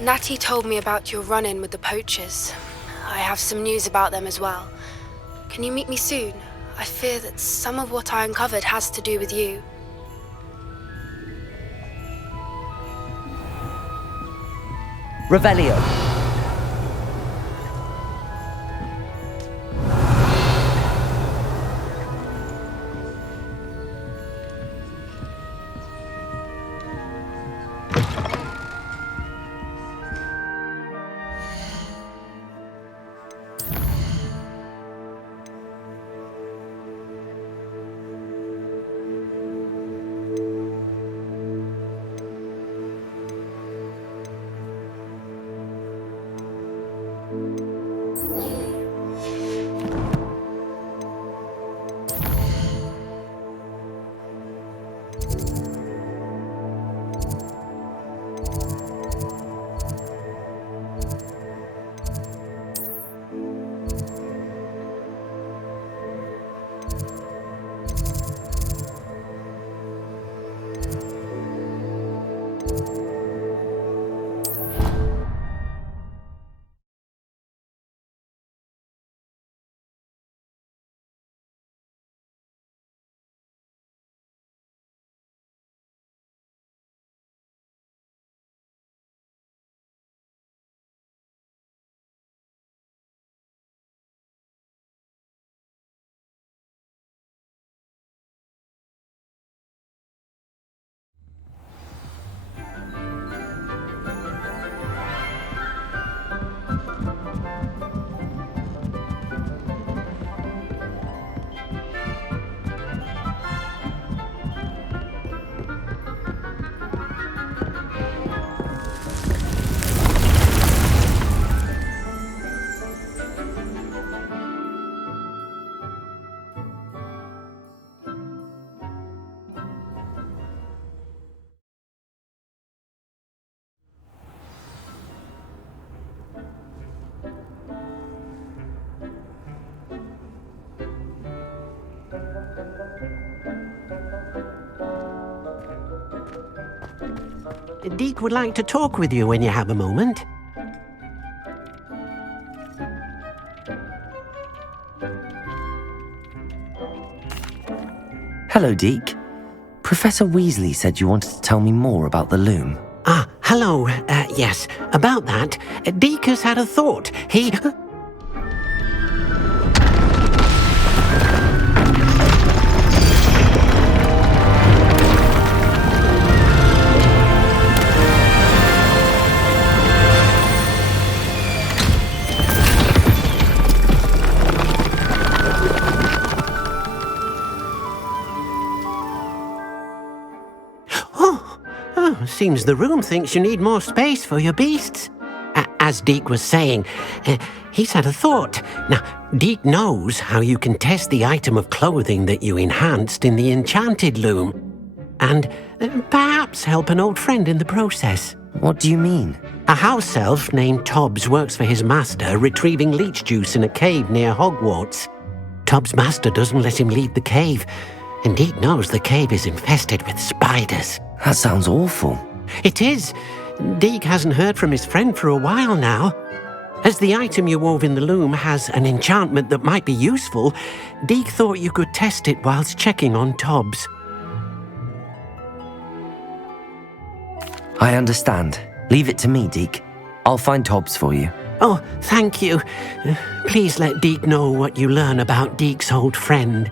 Natty told me about your run-in with the poachers. I have some news about them as well. Can you meet me soon? I fear that some of what I uncovered has to do with you. Revelio. Deek would like to talk with you when you have a moment. Hello, Deke. Professor Weasley said you wanted to tell me more about the loom. Ah, hello. Yes, about that. Deek has had a thought. He... Seems the room thinks you need more space for your beasts. As Deek was saying, he's had a thought. Now, Deek knows how you can test the item of clothing that you enhanced in the enchanted loom. And perhaps help an old friend in the process. What do you mean? A house elf named Tobbs works for his master, retrieving leech juice in a cave near Hogwarts. Tobbs' master doesn't let him leave the cave, and Deek knows the cave is infested with spiders. That sounds awful. It is. Deek hasn't heard from his friend for a while now. As the item you wove in the loom has an enchantment that might be useful, Deek thought you could test it whilst checking on Tobbs. I understand. Leave it to me, Deke. I'll find Tobbs for you. Oh, thank you. Please let Deek know what you learn about Deek's old friend.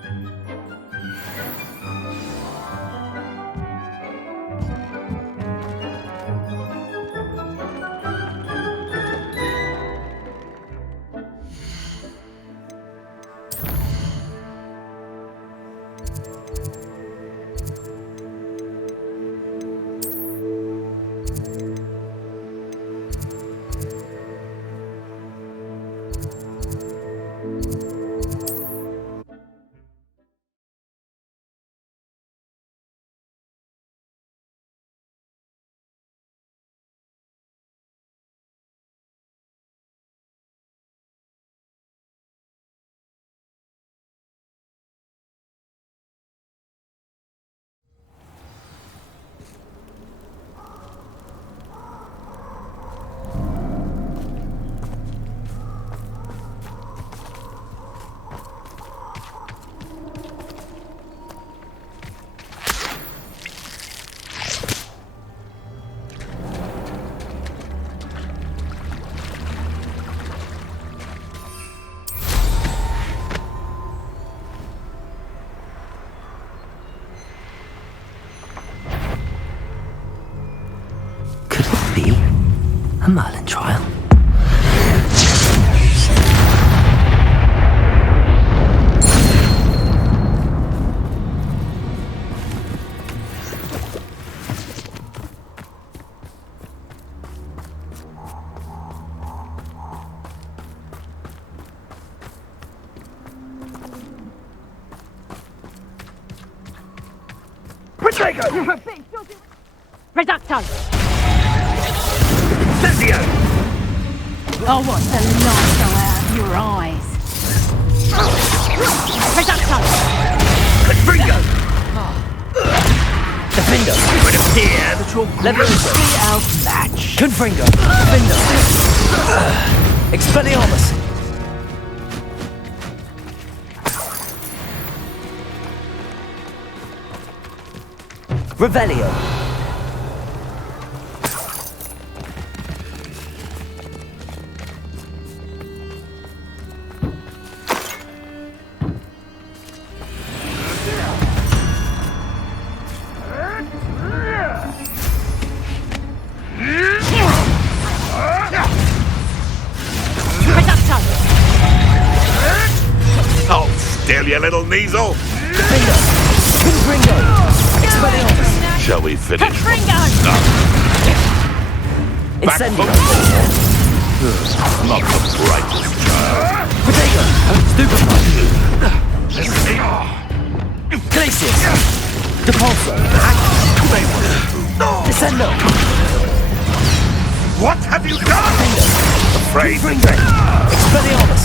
A Merlin trial? Reducto! Cynthia! Oh, what's the light go out of your eyes? Reducto! Confringo! Defender! It would appear that your Level grocery outmatched. Confringo! Defender! Expelliarmus! Revelio! Hold still, you little measle! Defender! Confringo! Expelliarmus! Shall we finish? Confringo! Incendio! Not the brightest child. Protego! Stupefy! Glacius! Depulso! Descendo! What have you done? Afraid to Expelliarmus!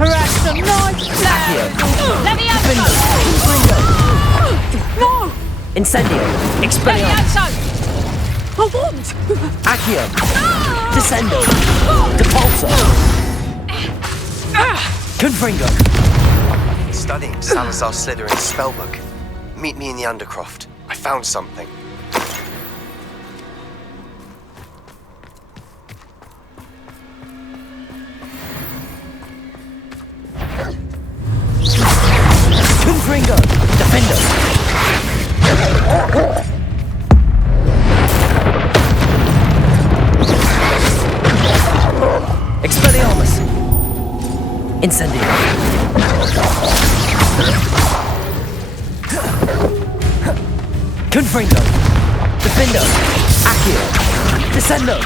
Correct some nice Levioso! No! Incendio! Expelliarmus! Levioso! I want! Accio! Descendo! Depulso! Confringo! Studying Salazar Slytherin's spellbook. Meet me in the Undercroft. I found something. Confringo! Defendo! Expelliarmus! Incendio! Confringo! Defendo! Accio! Descendo!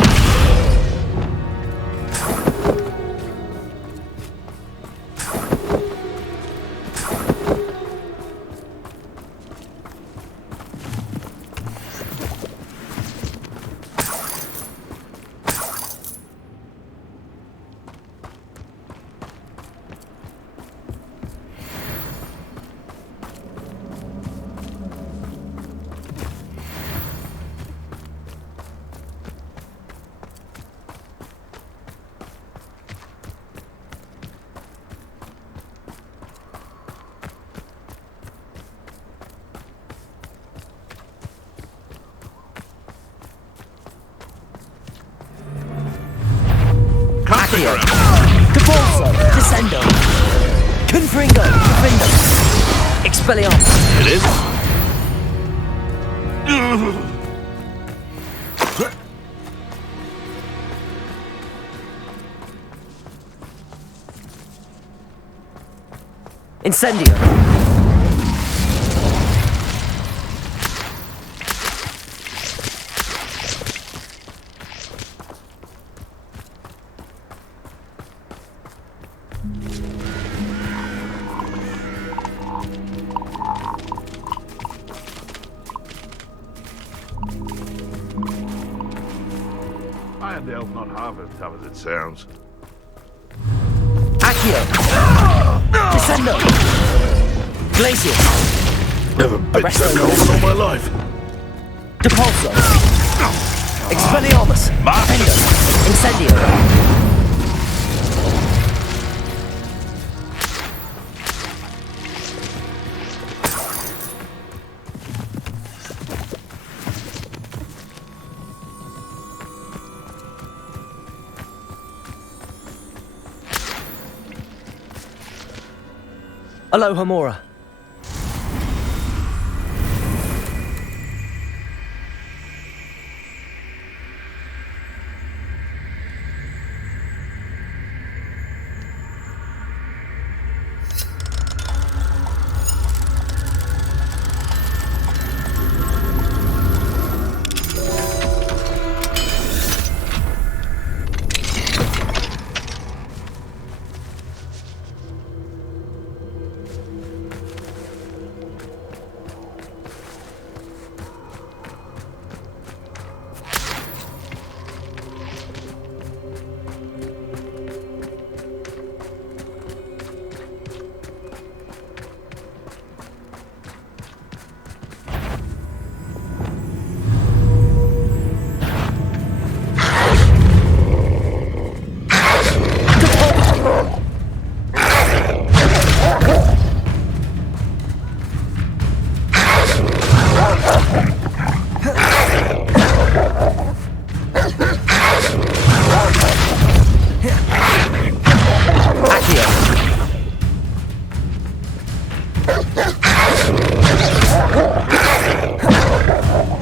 Accio! Depulso! Descendo! Confringo! Defendo! Expelliarmus! It is. Incendio! Iron Dale's not half as tough as it sounds. Accio! Descendo! Glacius! Never been so Arresto cold in all my life. Depulso! Expelliarmus! Master! Incendio! Aloha Mora.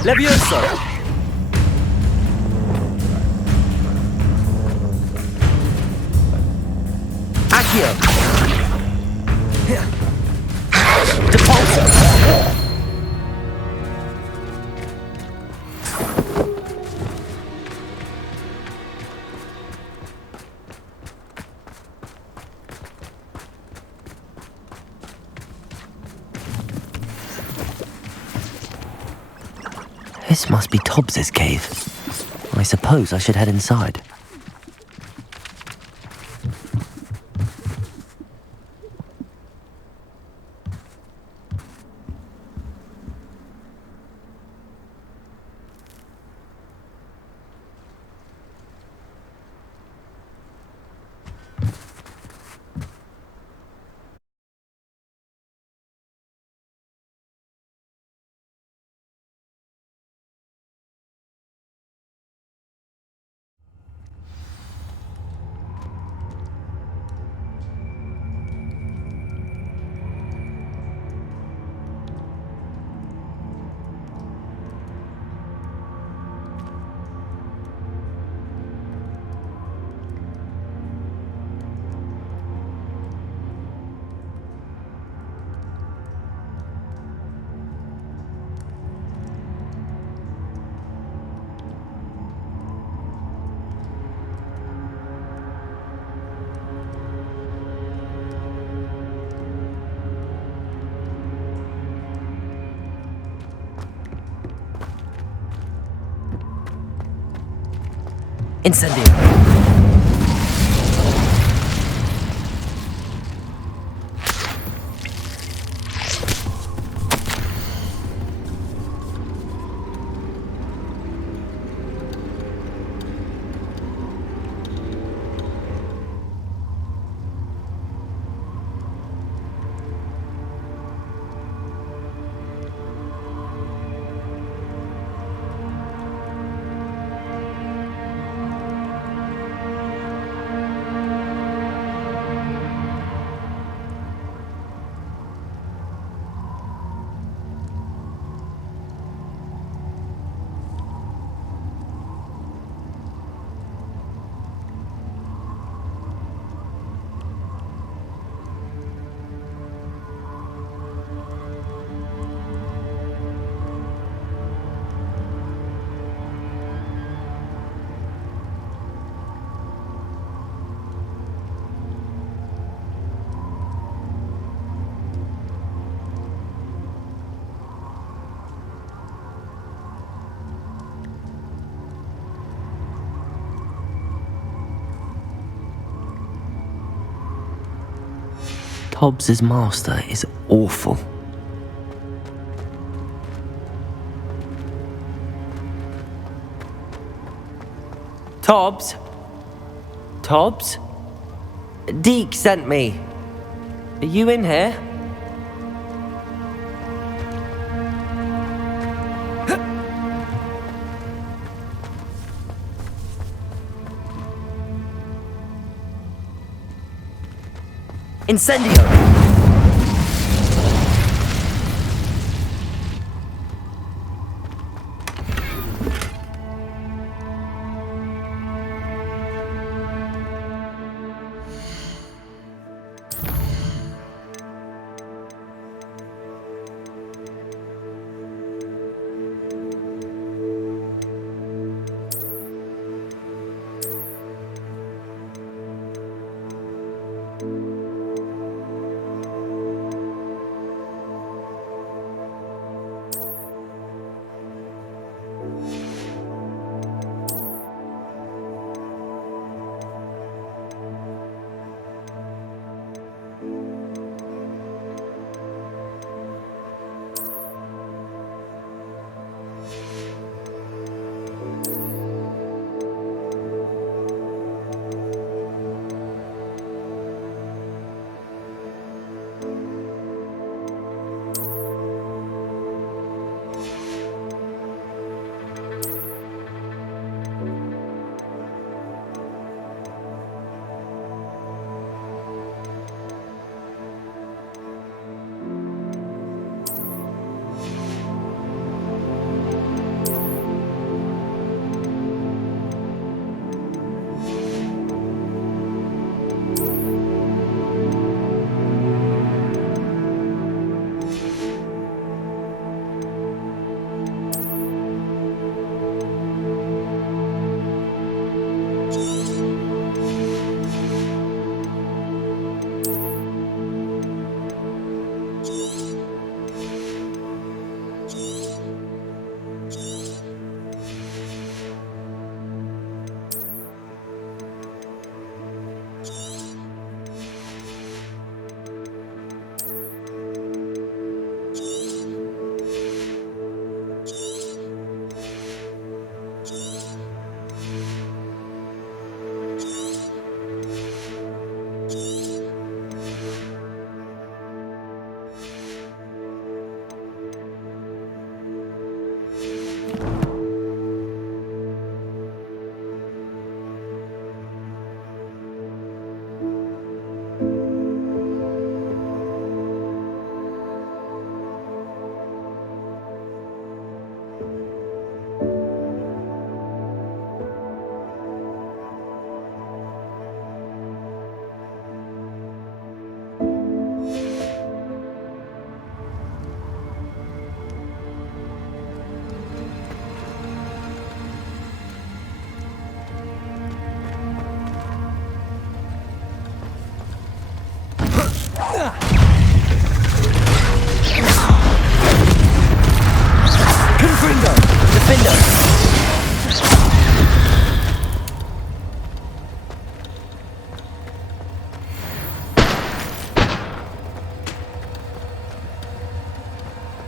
Levioso! Accio! Depulso! This must be Tobbs's cave. I suppose I should head inside. Incendio! Hobbs's master is awful. Tobbs? Tobbs? Deke sent me. Are you in here? Incendio!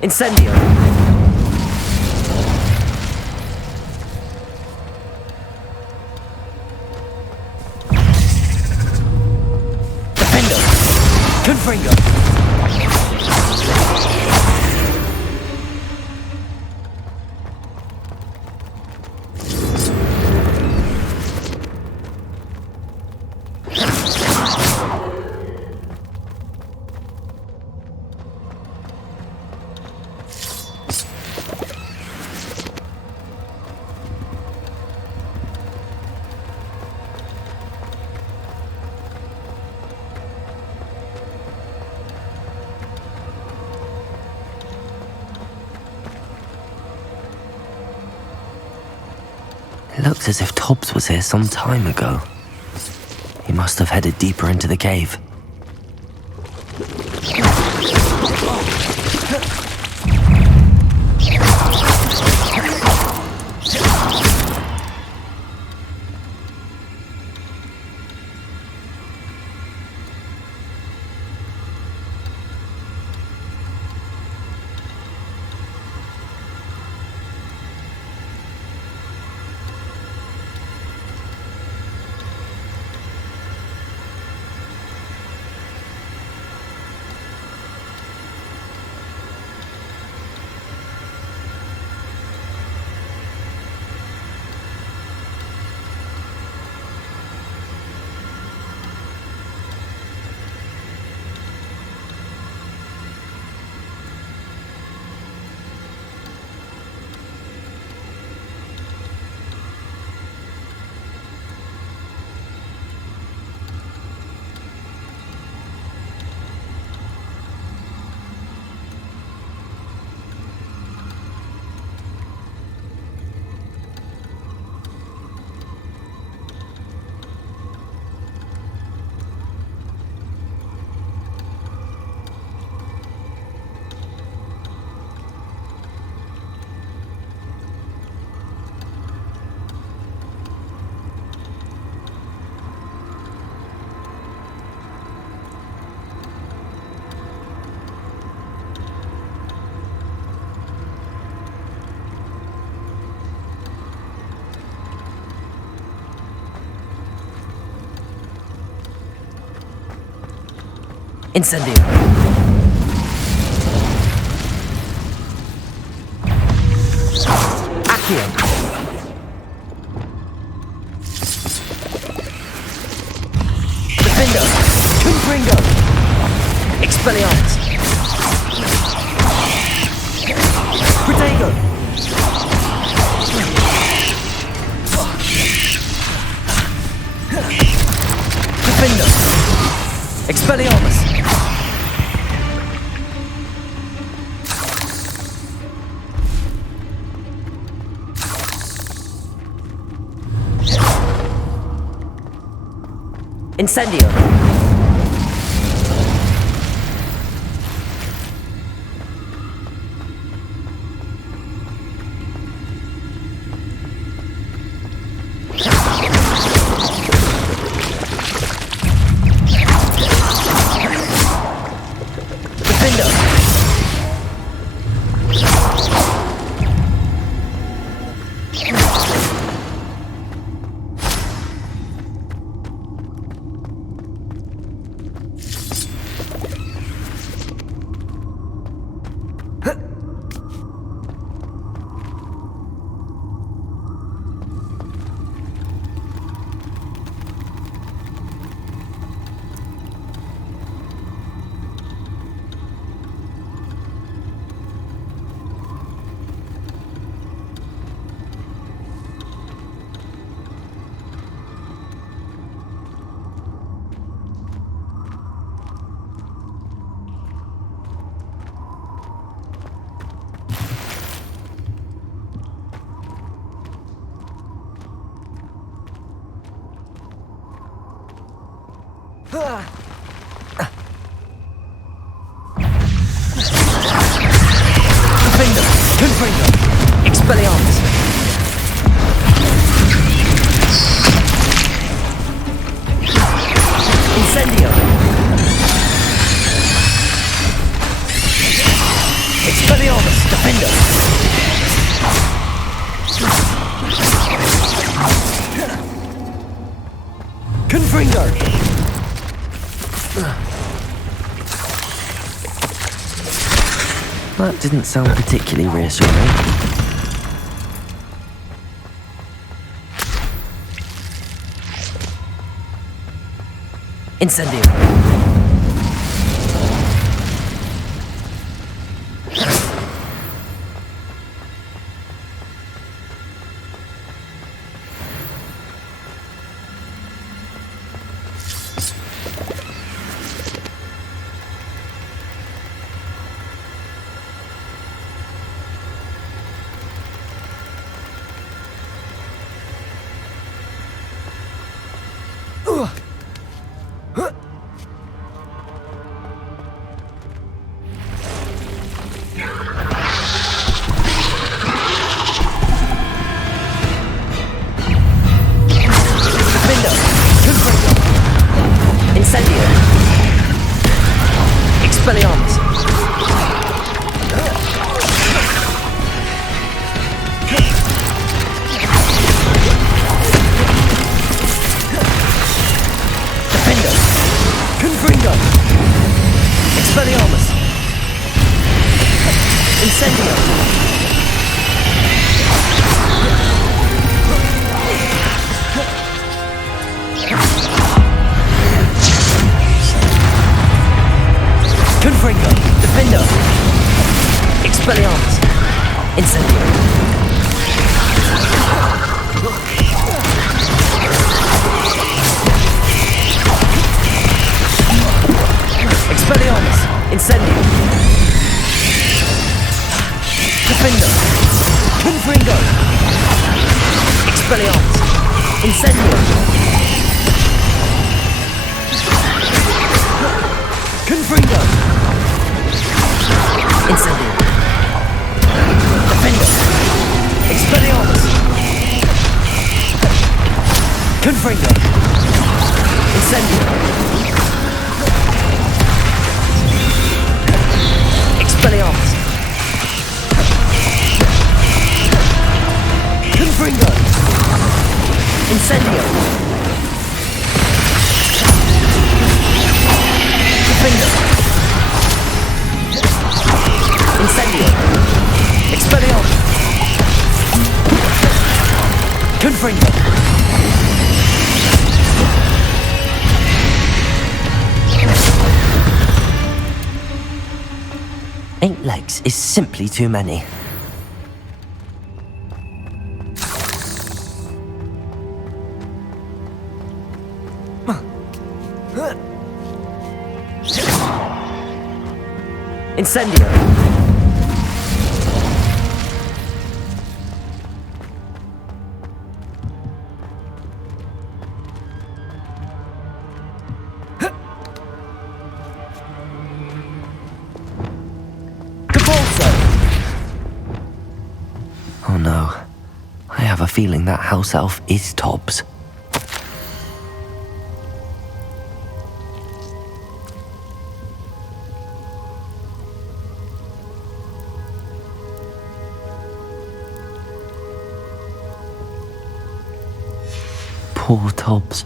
Incendio! Defender! Confringo! It looks as if Tobbs was here some time ago. He must have headed deeper into the cave. Incendio. Accio. Defendo. Confringo. Expelliarmus. Protego. Defendo. Expelliarmus. Incendio. Defendo. Defendo. Confringo. Expelliarmus. Incendio. Expelliarmus. Defendo. Confringo. That didn't sound particularly reassuring. Incendio. Incendio. Expelliarmus. Defendo. Confringo. Expelliarmus. Incendio. Confringo. Defendo. Expelliarmus. Incendio. Expelliarmus. Incendio. Defendo. Confringo. Expelliarmus. Incendio. Confringo. Incendio. Defendo. Expelliarmus. Confringo. Incendio. Expelliarmus. Confringo. Incendio. Defendo. Confringo! 8 legs is simply too many. Incendio! Oh no. I have a feeling that house elf is Tobbs. Poor Tobbs.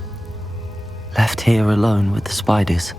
Left here alone with the spiders.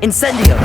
Incendio!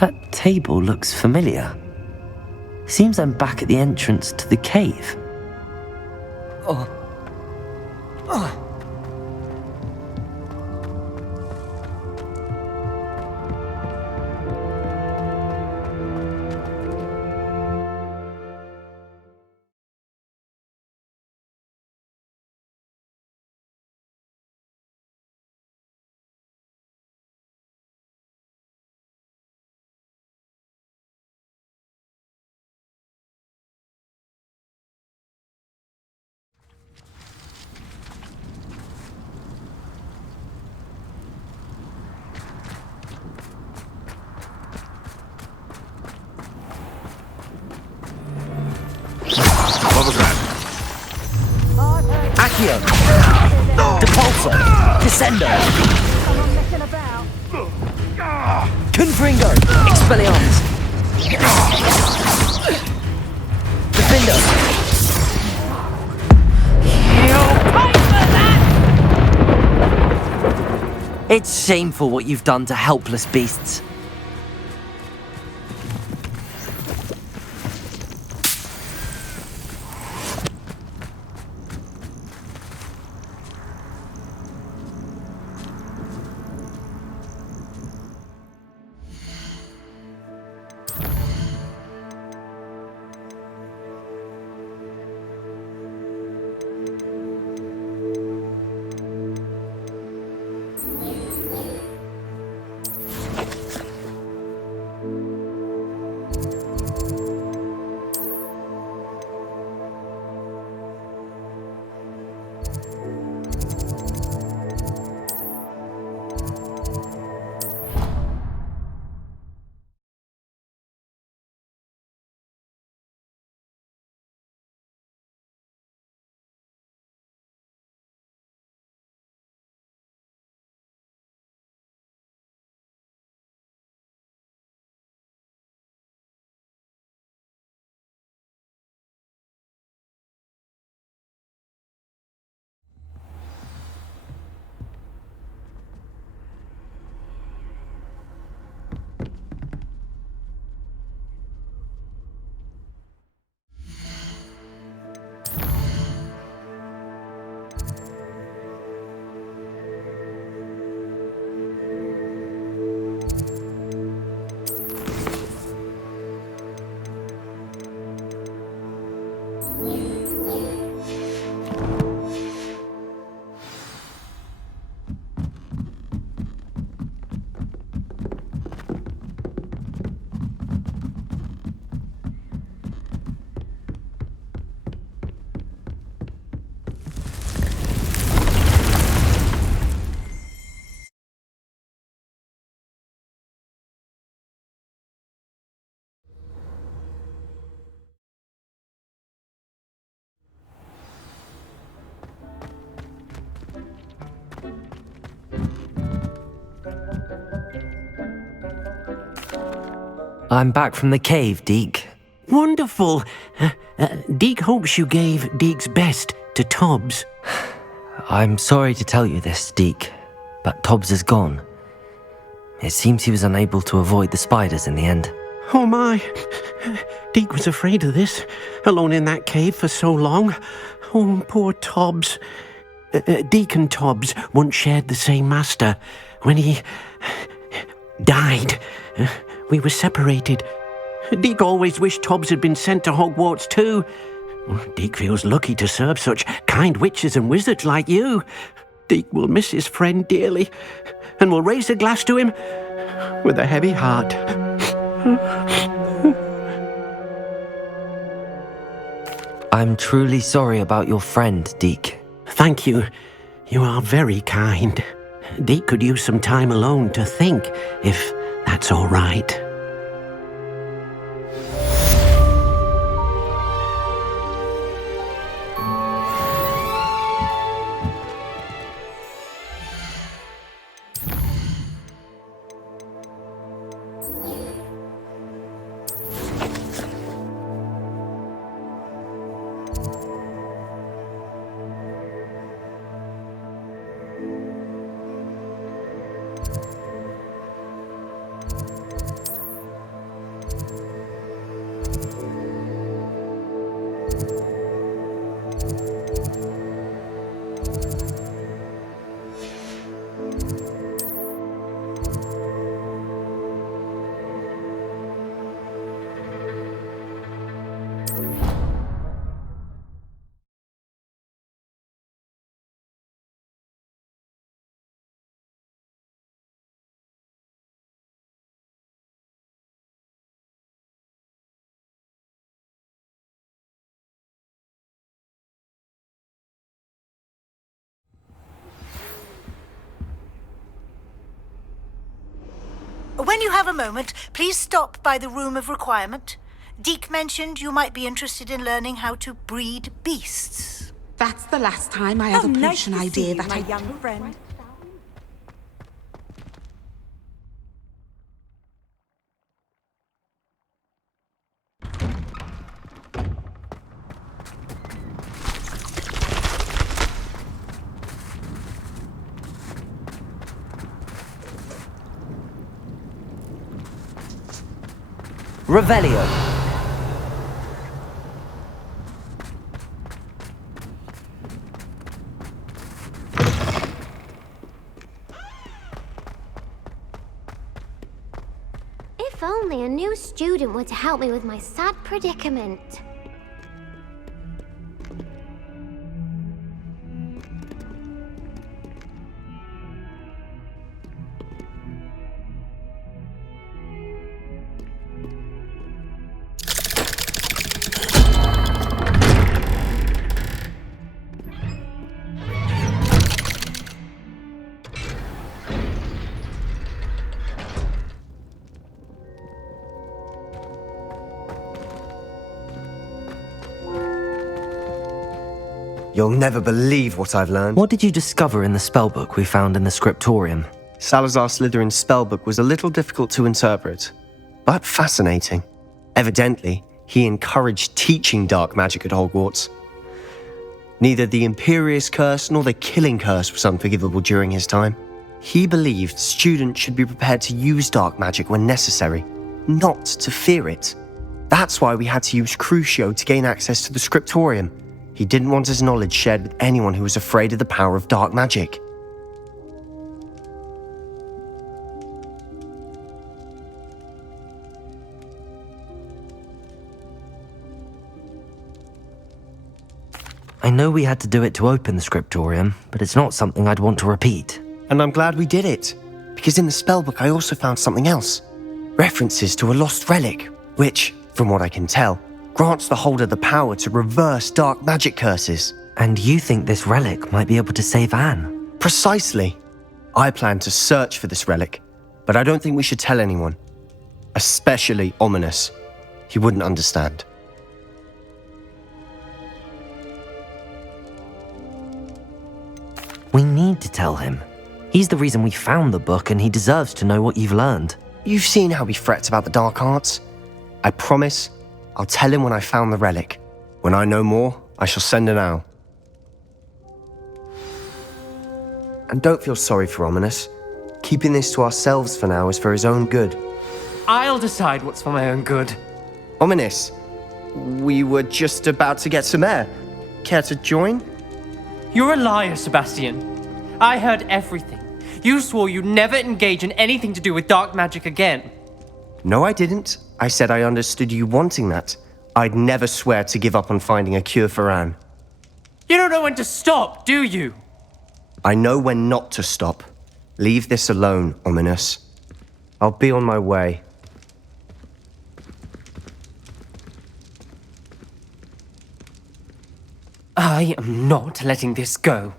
That table looks familiar. Seems I'm back at the entrance to the cave. What was that? Accio! Depulso! Descendo! Someone messing about. Confringo! Expelliarmus! Defendo! It's shameful what you've done to helpless beasts. I'm back from the cave, Deke. Wonderful. Deke hopes you gave Deke's best to Tobbs. I'm sorry to tell you this, Deke, but Tobbs is gone. It seems he was unable to avoid the spiders in the end. Oh my. Deke was afraid of this, alone in that cave for so long. Oh, poor Tobbs. Deke and Tobbs once shared the same master. When he died, we were separated. Deke always wished Tobbs had been sent to Hogwarts too. Deke feels lucky to serve such kind witches and wizards like you. Deke will miss his friend dearly, and will raise a glass to him with a heavy heart. I'm truly sorry about your friend, Deke. Thank you. You are very kind. Deke could use some time alone to think, if that's all right. When you have a moment, please stop by the Room of Requirement. Deke mentioned you might be interested in learning how to breed beasts. That's the last time I have a potion idea that my young friend. Revelio. If only a new student were to help me with my sad predicament. You'll never believe what I've learned. What did you discover in the spellbook we found in the scriptorium? Salazar Slytherin's spellbook was a little difficult to interpret, but fascinating. Evidently, he encouraged teaching dark magic at Hogwarts. Neither the Imperious Curse nor the Killing Curse was unforgivable during his time. He believed students should be prepared to use dark magic when necessary, not to fear it. That's why we had to use Crucio to gain access to the scriptorium. He didn't want his knowledge shared with anyone who was afraid of the power of dark magic. I know we had to do it to open the scriptorium, but it's not something I'd want to repeat. And I'm glad we did it, because in the spellbook I also found something else. References to a lost relic, which, from what I can tell, grants the holder the power to reverse dark magic curses. And you think this relic might be able to save Anne? Precisely. I plan to search for this relic, but I don't think we should tell anyone. Especially Ominous. He wouldn't understand. We need to tell him. He's the reason we found the book, and he deserves to know what you've learned. You've seen how he frets about the dark arts. I promise I'll tell him when I found the relic. When I know more, I shall send an owl. And don't feel sorry for Ominous. Keeping this to ourselves for now is for his own good. I'll decide what's for my own good. Ominous, we were just about to get some air. Care to join? You're a liar, Sebastian. I heard everything. You swore you'd never engage in anything to do with dark magic again. No, I didn't. I said I understood you wanting that. I'd never swear to give up on finding a cure for Anne. You don't know when to stop, do you? I know when not to stop. Leave this alone, Ominous. I'll be on my way. I am not letting this go.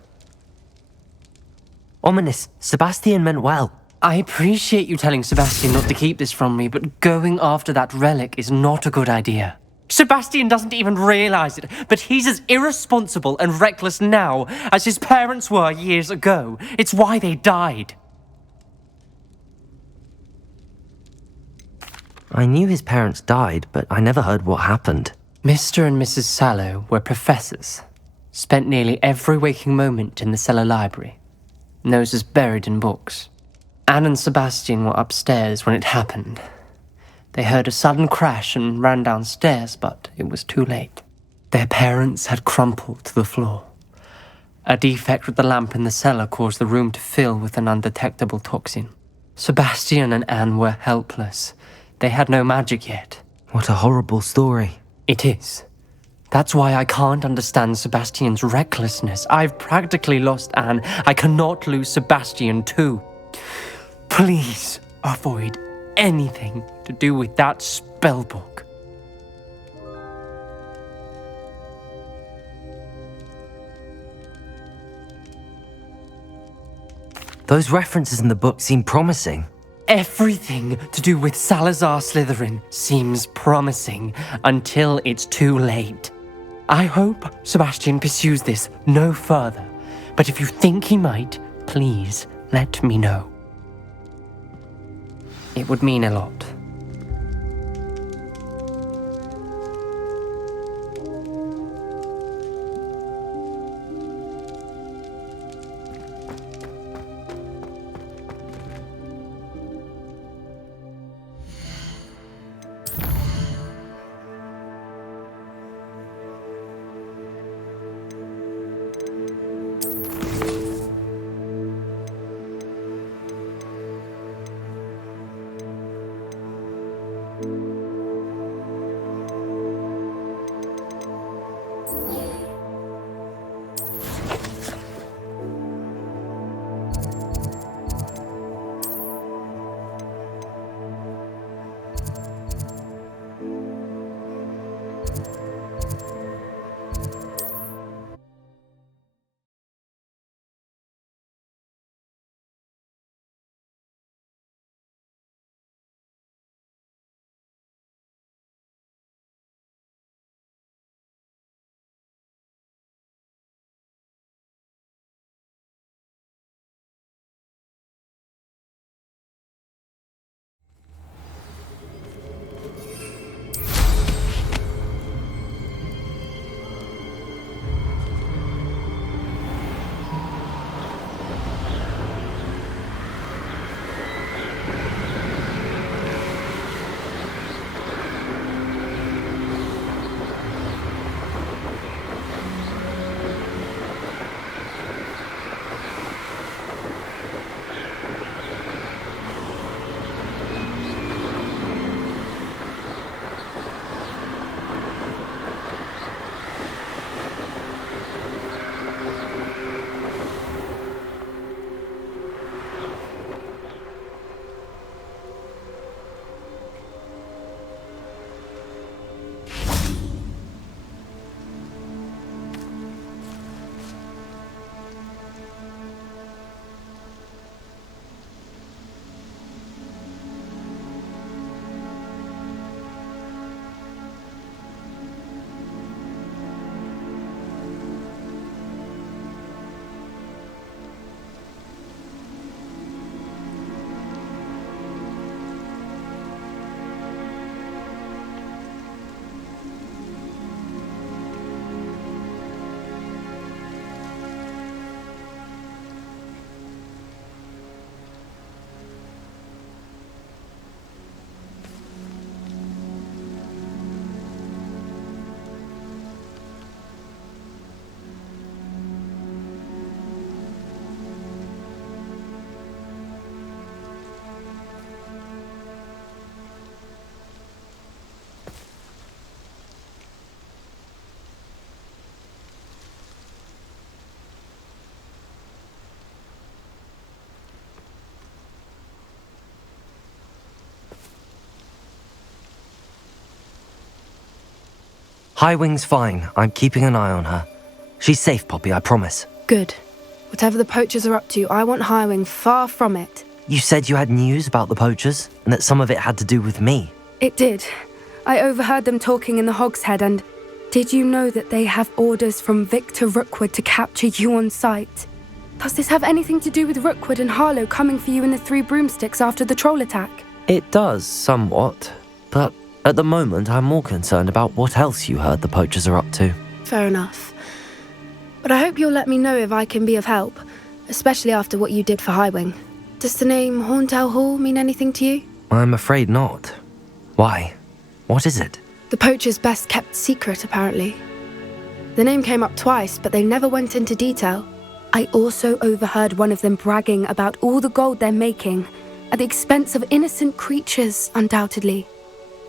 Ominous, Sebastian meant well. I appreciate you telling Sebastian not to keep this from me, but going after that relic is not a good idea. Sebastian doesn't even realize it, but he's as irresponsible and reckless now as his parents were years ago. It's why they died. I knew his parents died, but I never heard what happened. Mr. and Mrs. Sallow were professors, spent nearly every waking moment in the cellar library, noses buried in books. Anne and Sebastian were upstairs when it happened. They heard a sudden crash and ran downstairs, but it was too late. Their parents had crumpled to the floor. A defect with the lamp in the cellar caused the room to fill with an undetectable toxin. Sebastian and Anne were helpless. They had no magic yet. What a horrible story. It is. That's why I can't understand Sebastian's recklessness. I've practically lost Anne. I cannot lose Sebastian too. Please avoid anything to do with that spellbook. Those references in the book seem promising. Everything to do with Salazar Slytherin seems promising until it's too late. I hope Sebastian pursues this no further, but if you think he might, please let me know. It would mean a lot. Highwing's fine. I'm keeping an eye on her. She's safe, Poppy, I promise. Good. Whatever the poachers are up to, I want Highwing far from it. You said you had news about the poachers, and that some of it had to do with me. It did. I overheard them talking in the Hogshead, and did you know that they have orders from Victor Rookwood to capture you on sight? Does this have anything to do with Rookwood and Harlow coming for you in the Three Broomsticks after the troll attack? It does, somewhat. But at the moment, I'm more concerned about what else you heard the poachers are up to. Fair enough. But I hope you'll let me know if I can be of help, especially after what you did for Highwing. Does the name Horntail Hall mean anything to you? I'm afraid not. Why? What is it? The poachers' best-kept secret, apparently. The name came up twice, but they never went into detail. I also overheard one of them bragging about all the gold they're making, at the expense of innocent creatures, undoubtedly.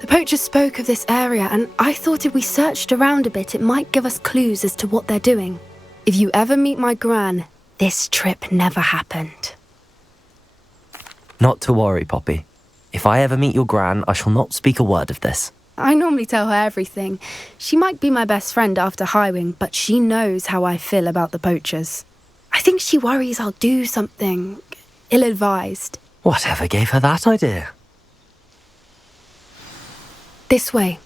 The poachers spoke of this area, and I thought if we searched around a bit, it might give us clues as to what they're doing. If you ever meet my gran, this trip never happened. Not to worry, Poppy. If I ever meet your gran, I shall not speak a word of this. I normally tell her everything. She might be my best friend after Highwing, but she knows how I feel about the poachers. I think she worries I'll do something ill-advised. Whatever gave her that idea? This way.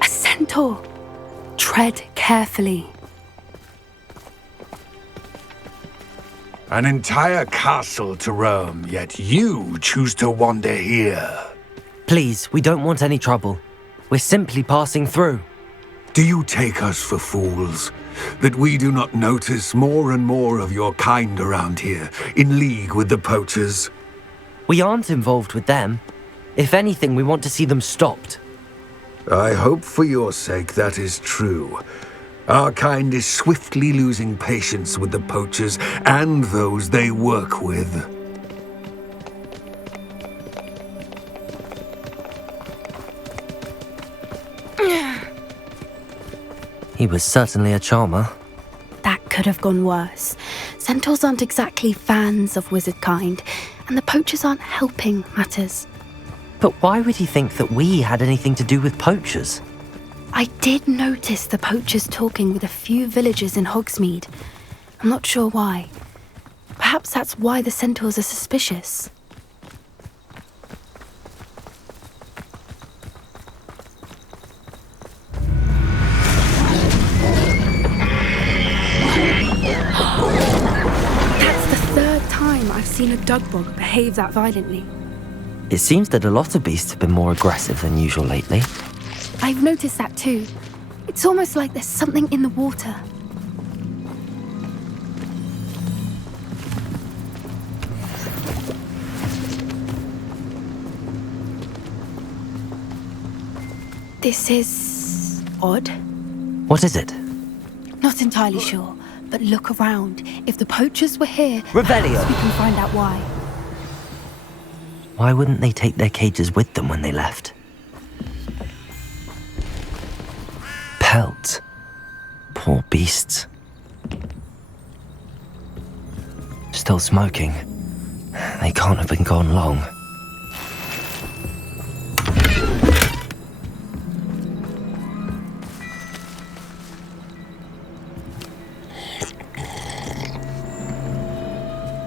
A centaur. Tread carefully. An entire castle to roam, yet you choose to wander here. Please, we don't want any trouble. We're simply passing through. Do you take us for fools? That we do not notice more and more of your kind around here, in league with the poachers? We aren't involved with them. If anything, we want to see them stopped. I hope for your sake that is true. Our kind is swiftly losing patience with the poachers and those they work with. He was certainly a charmer. That could have gone worse. Centaurs aren't exactly fans of wizard kind, and the poachers aren't helping matters. But why would he think that we had anything to do with poachers? I did notice the poachers talking with a few villagers in Hogsmeade. I'm not sure why. Perhaps that's why the centaurs are suspicious. That's the third time I've seen a dugbog behave that violently. It seems that a lot of beasts have been more aggressive than usual lately. I've noticed that too. It's almost like there's something in the water. This is odd. What is it? Not entirely sure, but look around. If the poachers were here, Revelio! perhaps we can find out why. Why wouldn't they take their cages with them when they left? Pelts. Poor beasts. Still smoking. They can't have been gone long.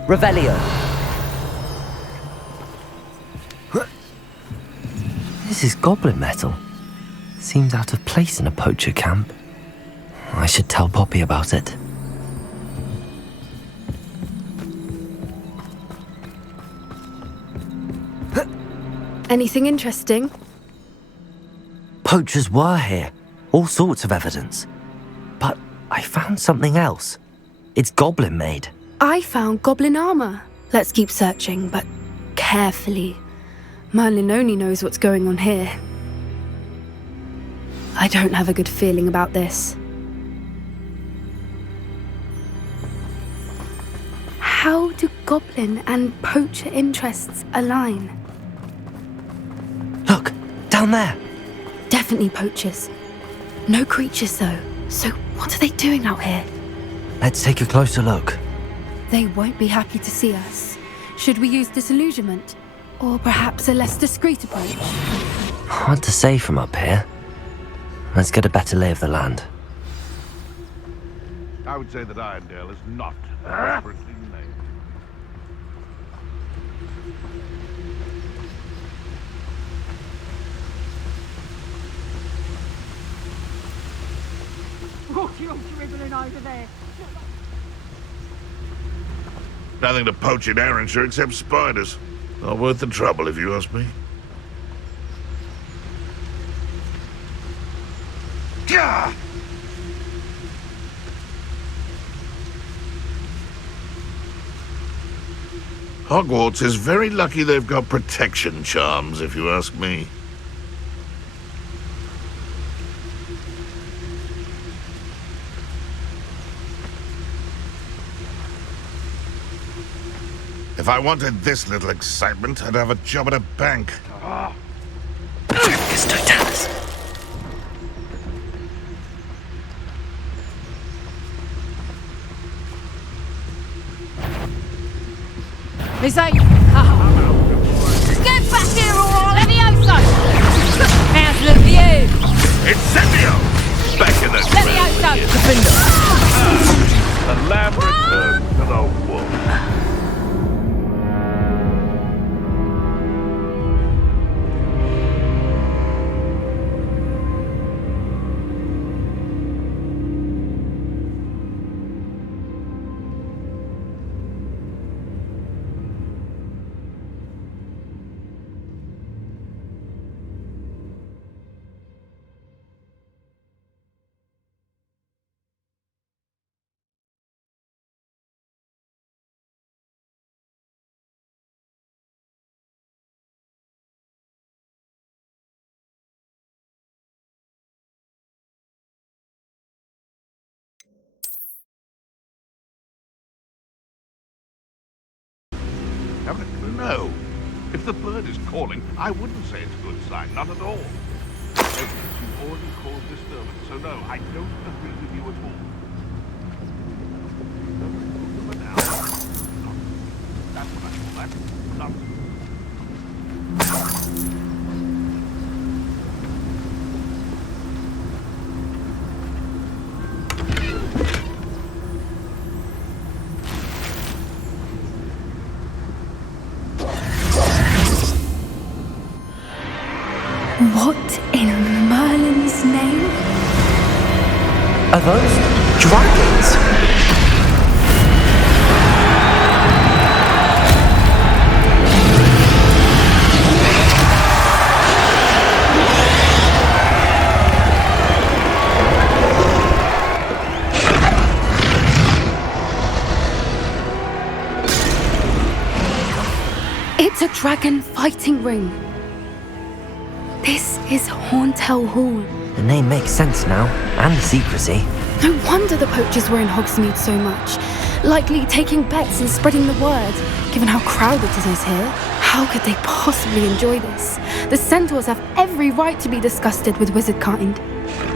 Revelio! This is goblin metal. Seems out of place in a poacher camp. I should tell Poppy about it. Anything interesting? Poachers were here. All sorts of evidence. But I found something else. It's goblin made. I found goblin armor. Let's keep searching, but carefully. Merlin only knows what's going on here. I don't have a good feeling about this. How do goblin and poacher interests align? Look, down there. Definitely poachers. No creatures, though. So what are they doing out here? Let's take a closer look. They won't be happy to see us. Should we use disillusionment? Or perhaps a less discreet approach? Hard to say from up here. Let's get a better lay of the land. I would say that Irondale is not appropriately named. What are you dribbling over there? Nothing to poach in Arrowshire except spiders. Not worth the trouble, if you ask me. Gah! Hogwarts is very lucky they've got protection charms, if you ask me. If I wanted this little excitement, I'd have a job at a bank. This ain't... Get back here, or Levioso! How's the view? Incendio! Back in the Levioso! The lamb returns to the wolf. No. If the bird is calling, I wouldn't say it's a good sign. Not at all. You've already caused disturbance, so no, I don't agree with you at all. But now, that's what I call that. Nonsense. What in Merlin's name? Are those dragons? It's a dragon fighting ring. This is Hauntel Hall. The name makes sense now, and the secrecy. No wonder the poachers were in Hogsmeade so much. Likely taking bets and spreading the word, given how crowded it is here. How could they possibly enjoy this? The centaurs have every right to be disgusted with wizard kind.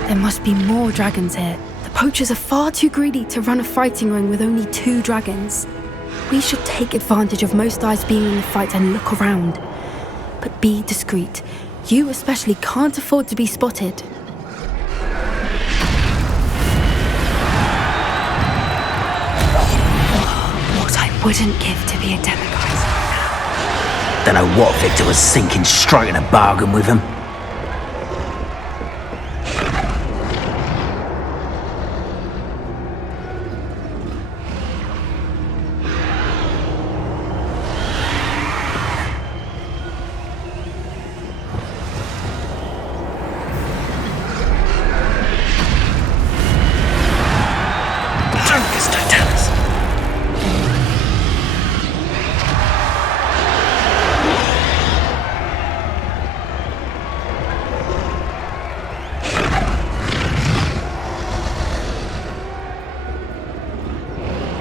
There must be more dragons here. The poachers are far too greedy to run a fighting ring with only 2 dragons. We should take advantage of most eyes being in the fight and look around. But be discreet. You especially can't afford to be spotted. What I wouldn't give to be a demiguise right now. Don't know what Victor was thinking, striking a bargain with him.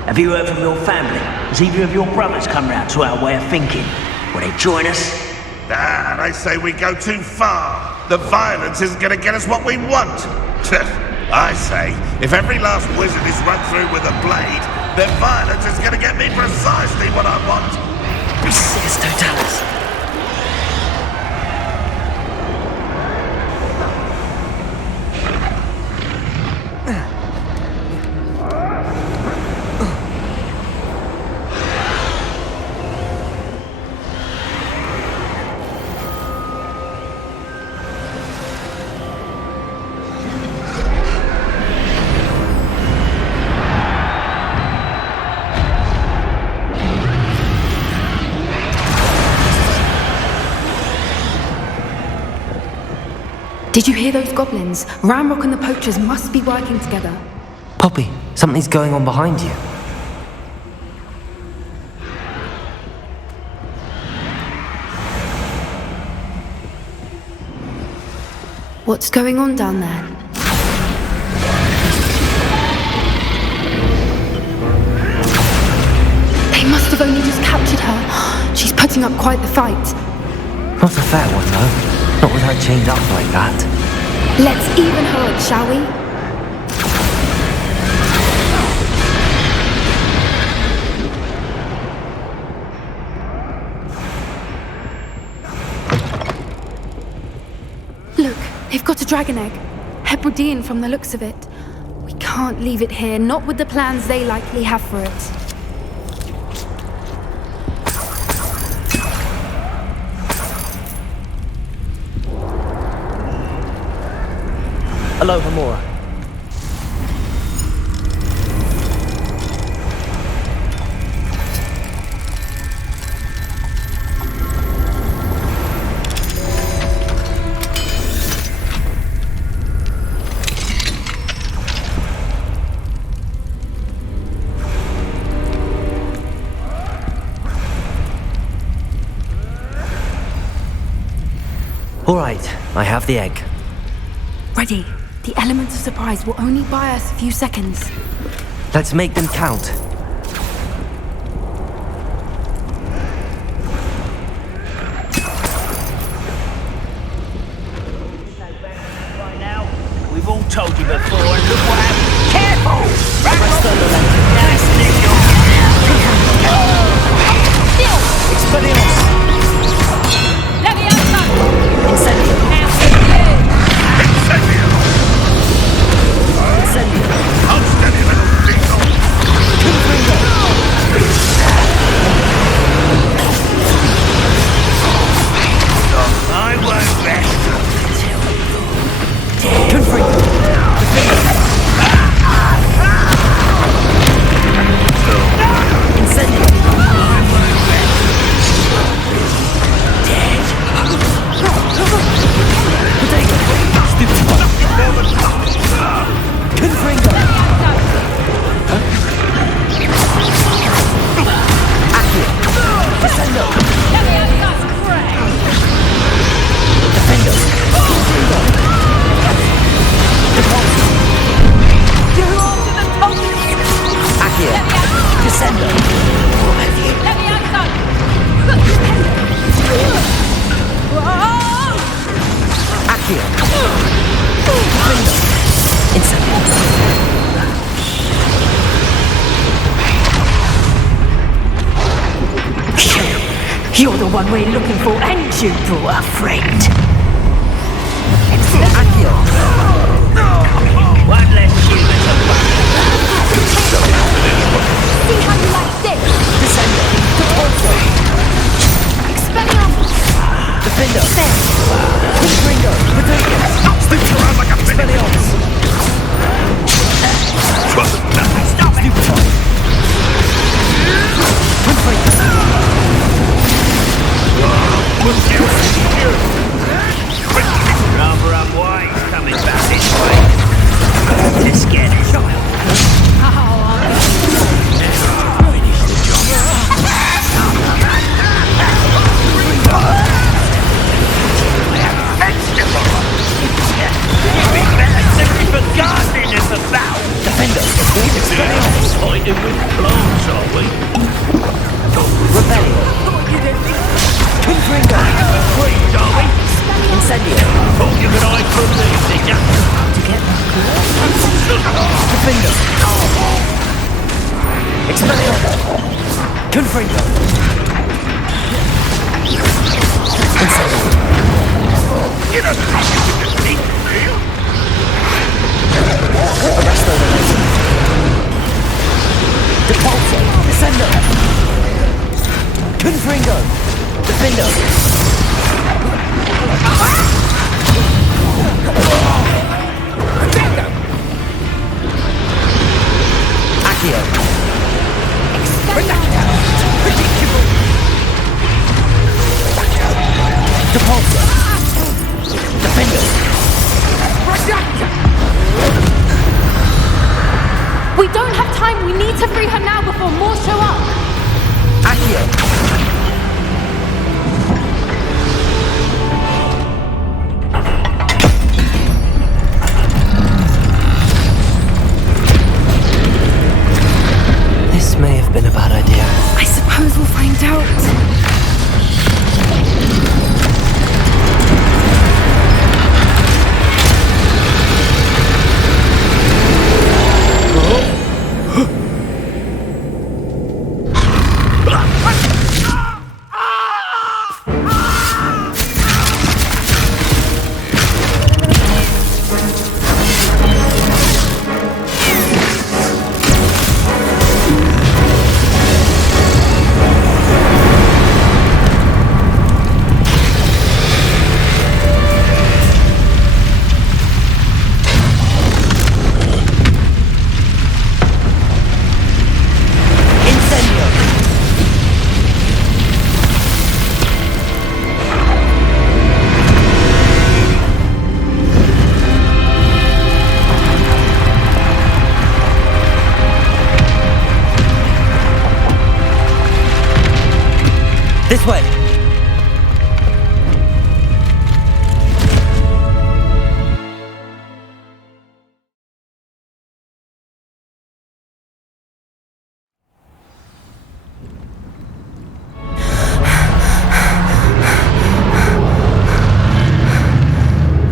Have you heard from your family? Has either of your brothers come round to our way of thinking? Will they join us? Ah, they say we go too far. The violence isn't going to get us what we want. I say, if every last wizard is run through with a blade, then violence is going to get me precisely what I want. Yes, Totalis. Did you hear those goblins? Ramrock and the poachers must be working together. Poppy, something's going on behind you. What's going on down there? They must have only just captured her. She's putting up quite the fight. Not a fair one, though. Not with her chained up like that. Let's even her up, shall we? Look, they've got a dragon egg. Hebridean from the looks of it. We can't leave it here, not with the plans they likely have for it. Hello, Hamura. All right, I have the egg. Ready. The element of surprise will only buy us a few seconds. Let's make them count. Right now, we've all told you before, and look what happened. Careful! Rest on the left. Nice nigga. Expelliarmus! Incendio! Incendio! Outstanding little diesel! I won't rest You're the one we're looking for, and you brought a friend. One less human to See how you like this? Descender. Expelliarmus! Defender. Ringo. Sticks around like a Expelliarmus. Trust nothing. Stop it! Rather unwise coming back this way. To scare the child. Finish the job. Vegetable! You'd be better simply for gardening than for battle. Defender! Fighting with blows, are we? To get my Defender. Expelliarmus. Confringo. You don't think you can defeat me? Arresto the legend. Depulso. Descendo. Confringo. Defender. Accio. Predictable. Depulso. Defender. We don't have time. We need to free her now before more show up. Accio. This may have been a bad idea. I suppose we'll find out. This way.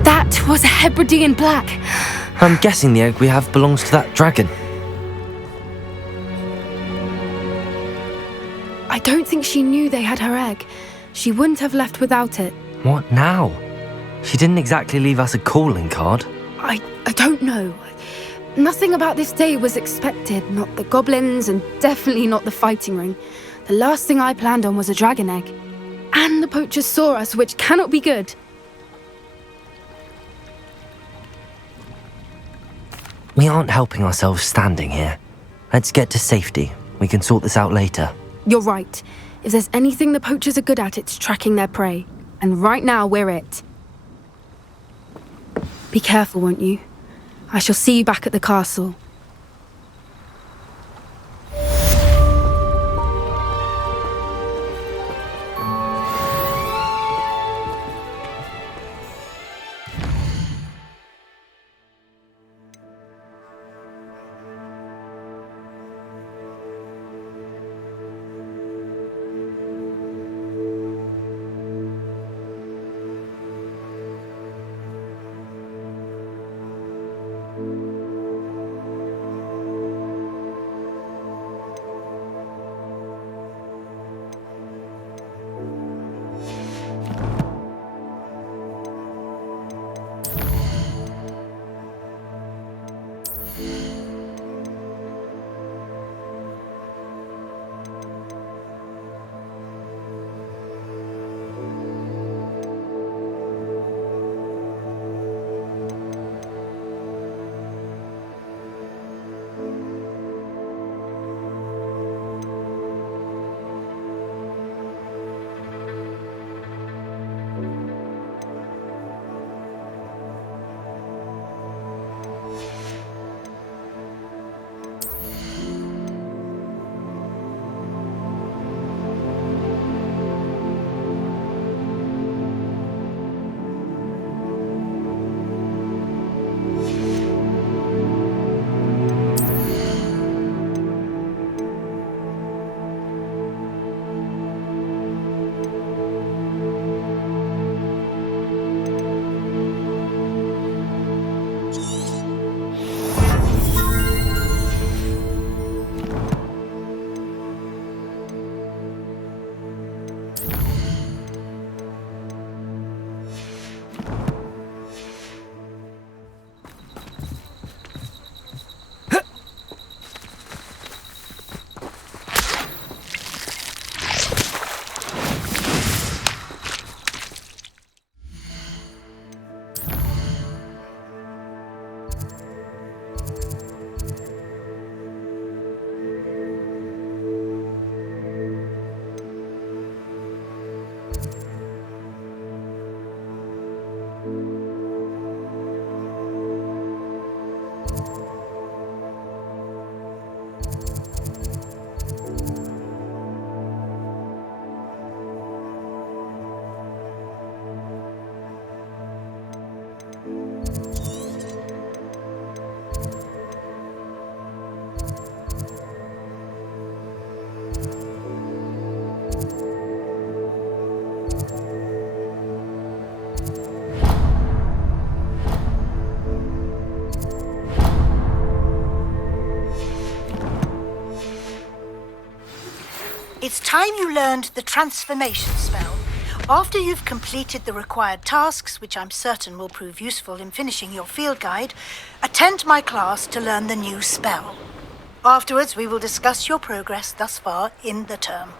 That was a Hebridean black. I'm guessing the egg we have belongs to that dragon. I don't think she knew they had her egg. She wouldn't have left without it. What now? She didn't exactly leave us a calling card. I don't know. Nothing about this day was expected. Not the goblins, and definitely not the fighting ring. The last thing I planned on was a dragon egg. And the poachers saw us, which cannot be good. We aren't helping ourselves standing here. Let's get to safety. We can sort this out later. You're right. If there's anything the poachers are good at, it's tracking their prey. And right now, we're it. Be careful, won't you? I shall see you back at the castle. It's time you learned the transformation spell. After you've completed the required tasks, which I'm certain will prove useful in finishing your field guide, attend my class to learn the new spell. Afterwards, we will discuss your progress thus far in the term.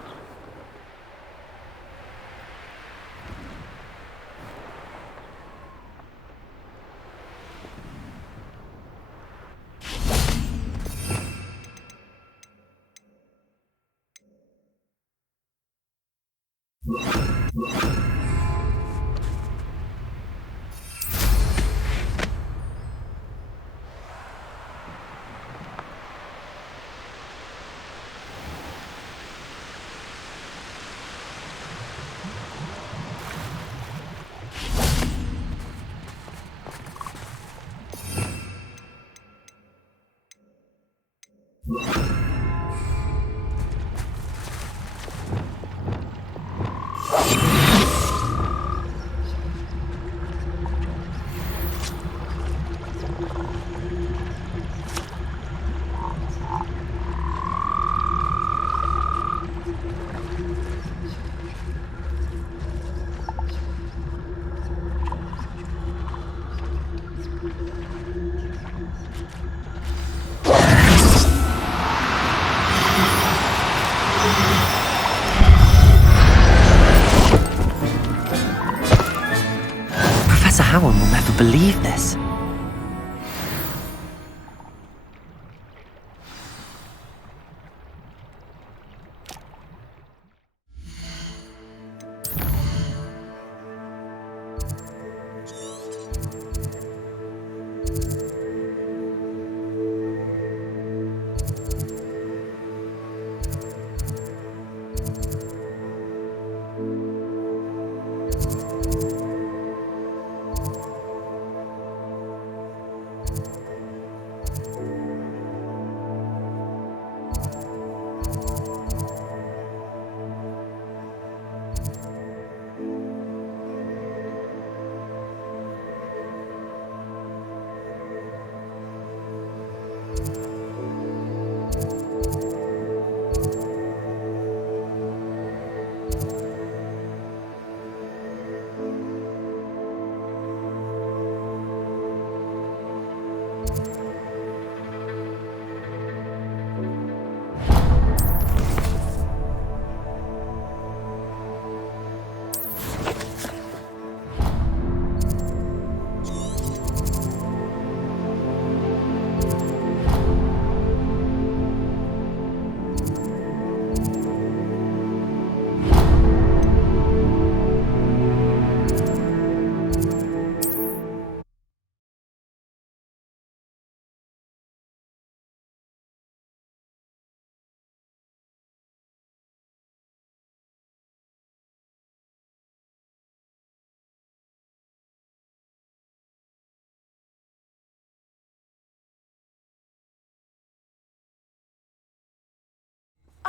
Professor Howard will never believe this.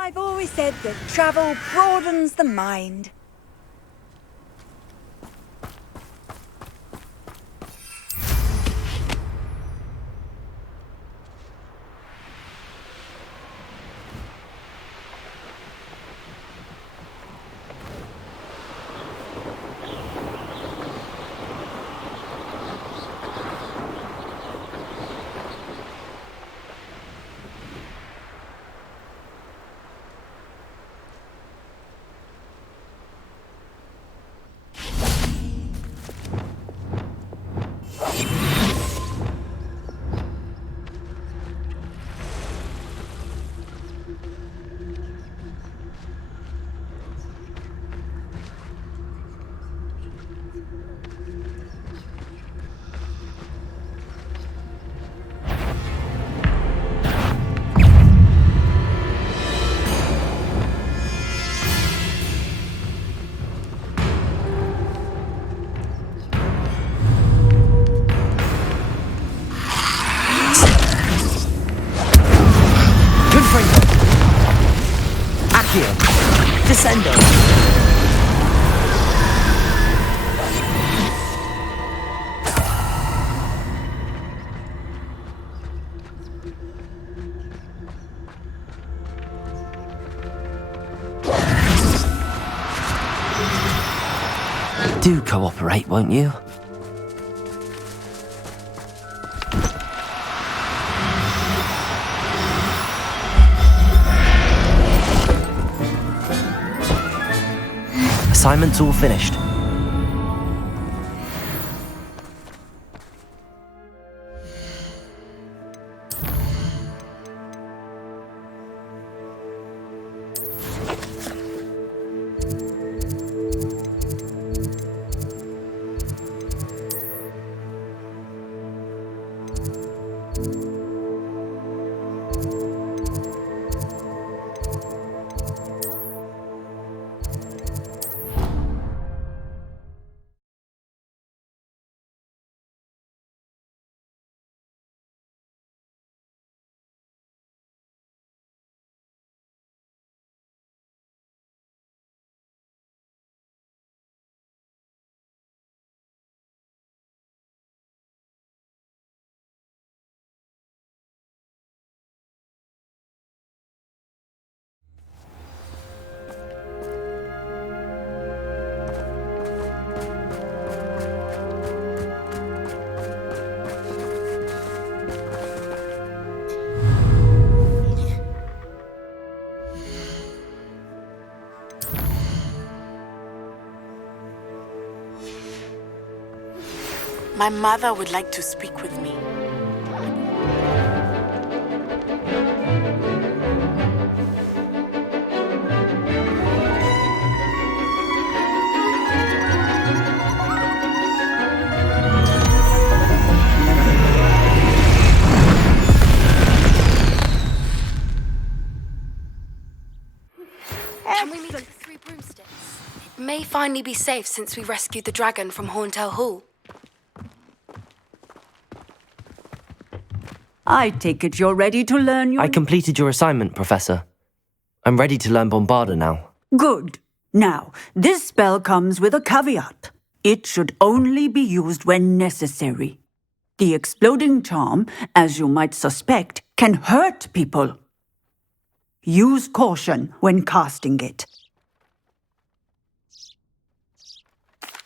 I've always said that travel broadens the mind. Descendo. Do cooperate, won't you? Assignment's all finished. My mother would like to speak with me. Can we meet the three broomsticks? It may finally be safe since we rescued the dragon from Horntail Hall. I take it you're ready to learn your... I completed your assignment, Professor. I'm ready to learn Bombarda now. Good. Now, this spell comes with a caveat. It should only be used when necessary. The exploding charm, as you might suspect, can hurt people. Use caution when casting it.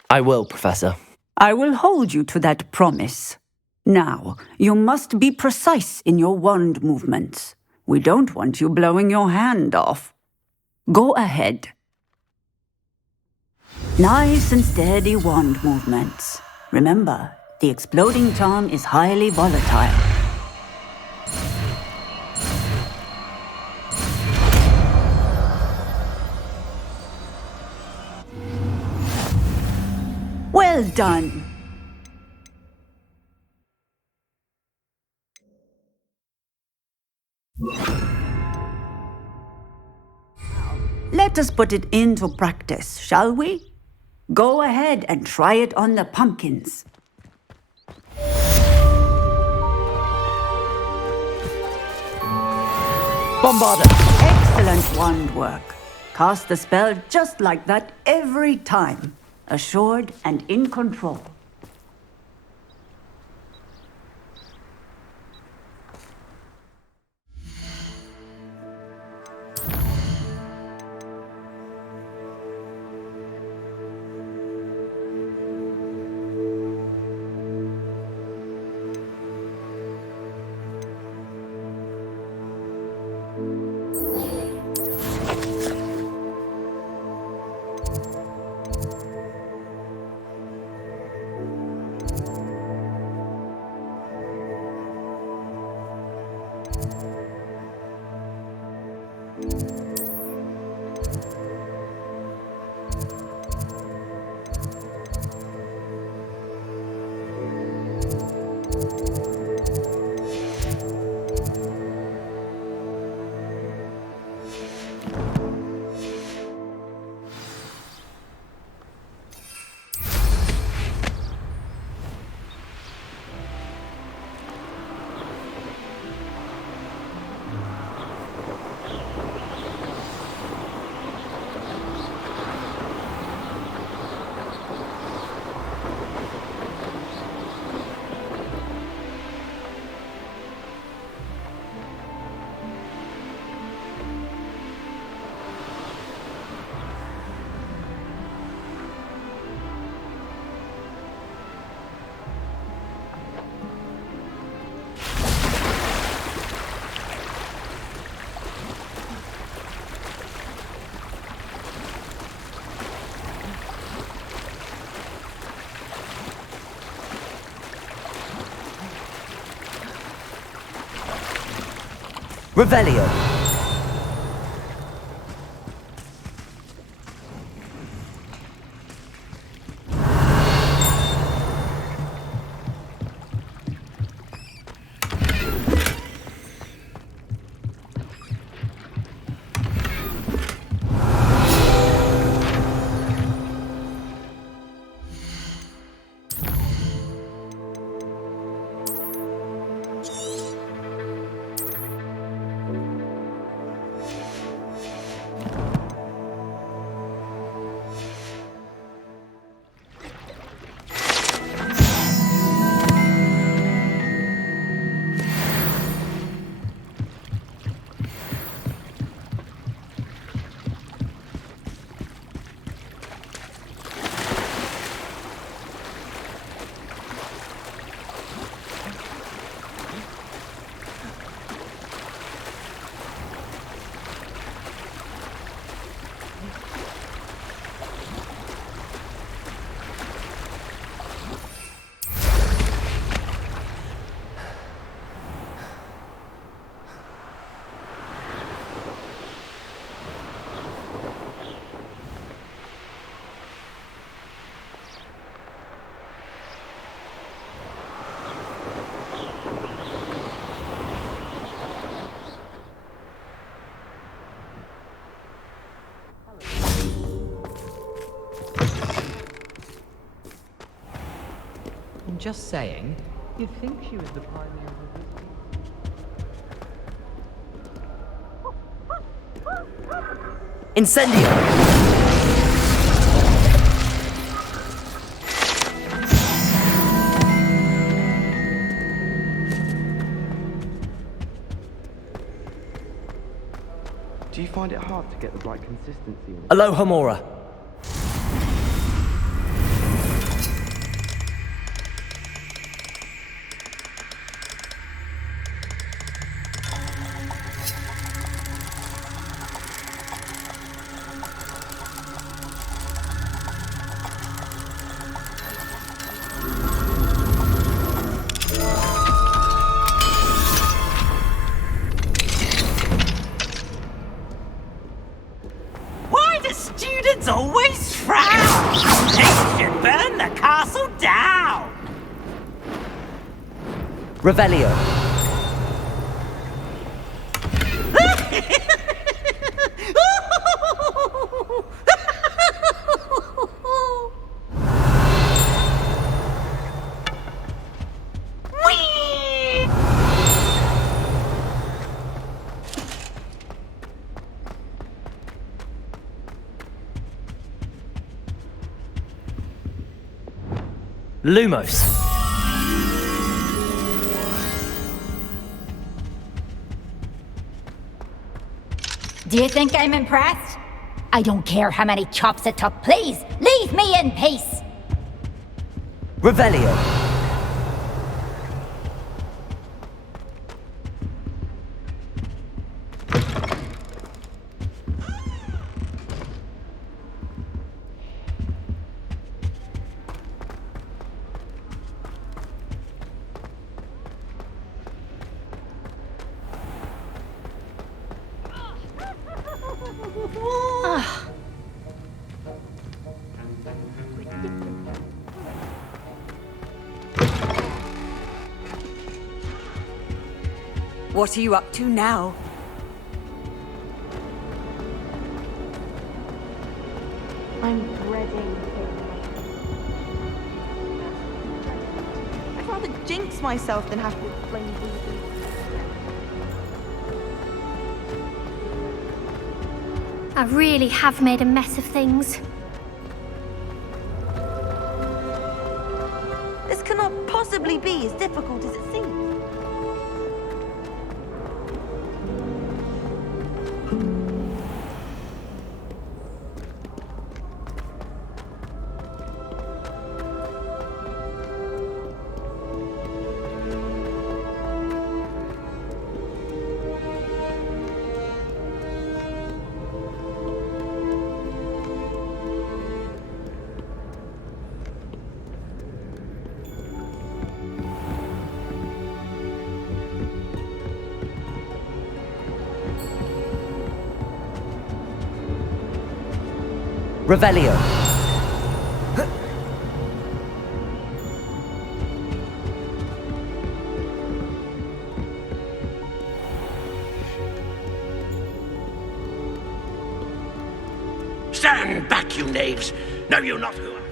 I will, Professor. I will hold you to that promise. Now, you must be precise in your wand movements. We don't want you blowing your hand off. Go ahead. Nice and steady wand movements. Remember, the exploding charm is highly volatile. Well done. Let us put it into practice, shall we? Go ahead and try it on the pumpkins. Bombarda! Excellent wand work. Cast the spell just like that every time. Assured and in control. Revelio. Just saying, you'd think she was the pioneer of the... Incendio! Do you find it hard to get the right consistency? Aloha Mora. Students always frown! They should burn the castle down! Revelio. Lumos. Do you think I'm impressed? I don't care how many chops it took. Please, leave me in peace! Revelio. What are you up to now? I'm dreading I'd rather jinx myself than have to explain reasons. I really have made a mess of things. This cannot possibly be as difficult as it seems. Revelio. Stand back, you knaves! Know you not who I...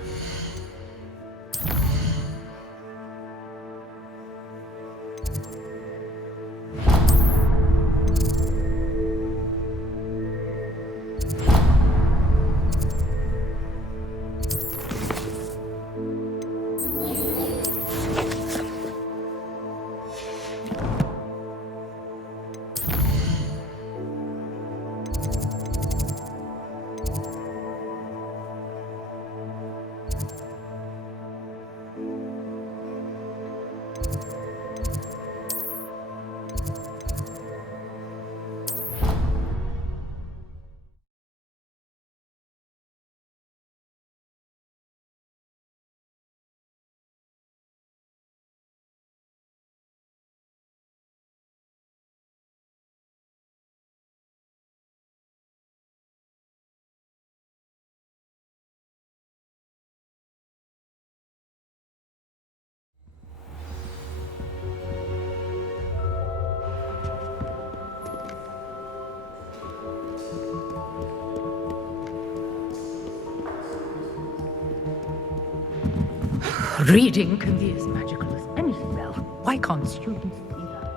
Reading can be as magical as any spell. Why can't students see that?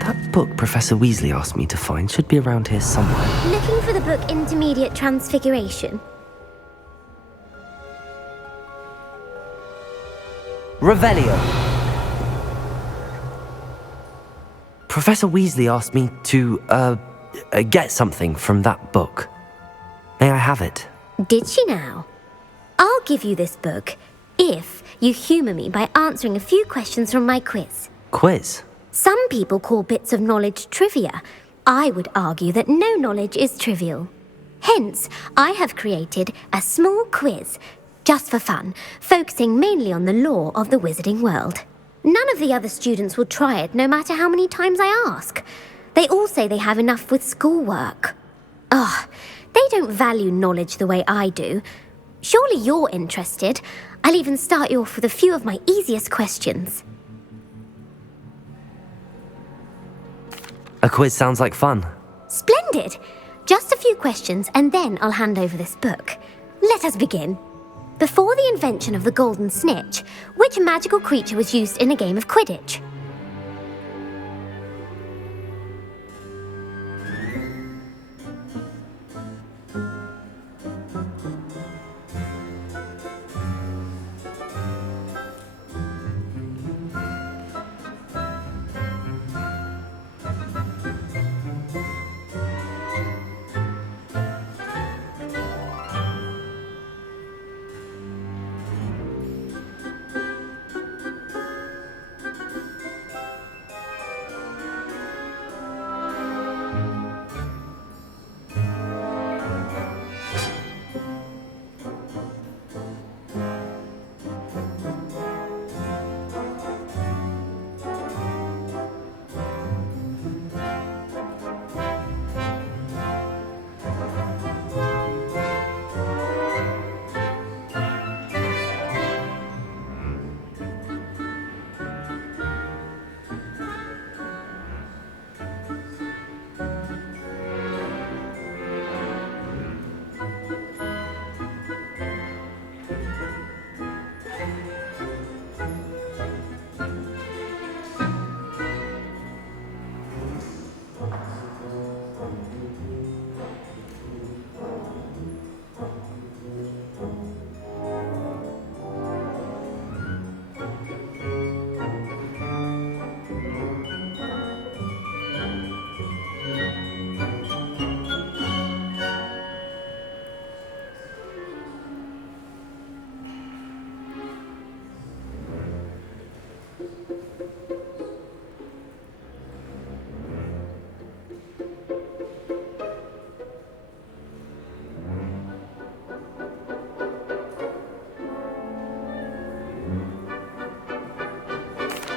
That book Professor Weasley asked me to find should be around here somewhere. Looking for the book Intermediate Transfiguration. Revelio. Professor Weasley asked me to, get something from that book. May I have it? Did she now? I'll give you this book if you humour me by answering a few questions from my quiz. Quiz? Some people call bits of knowledge trivia. I would argue that no knowledge is trivial. Hence, I have created a small quiz just for fun, focusing mainly on the lore of the wizarding world. None of the other students will try it, no matter how many times I ask. They all say they have enough with schoolwork. Ugh, they don't value knowledge the way I do. Surely you're interested. I'll even start you off with a few of my easiest questions. A quiz sounds like fun. Splendid! Just a few questions, and then I'll hand over this book. Let us begin. Before the invention of the golden snitch, which magical creature was used in a game of Quidditch?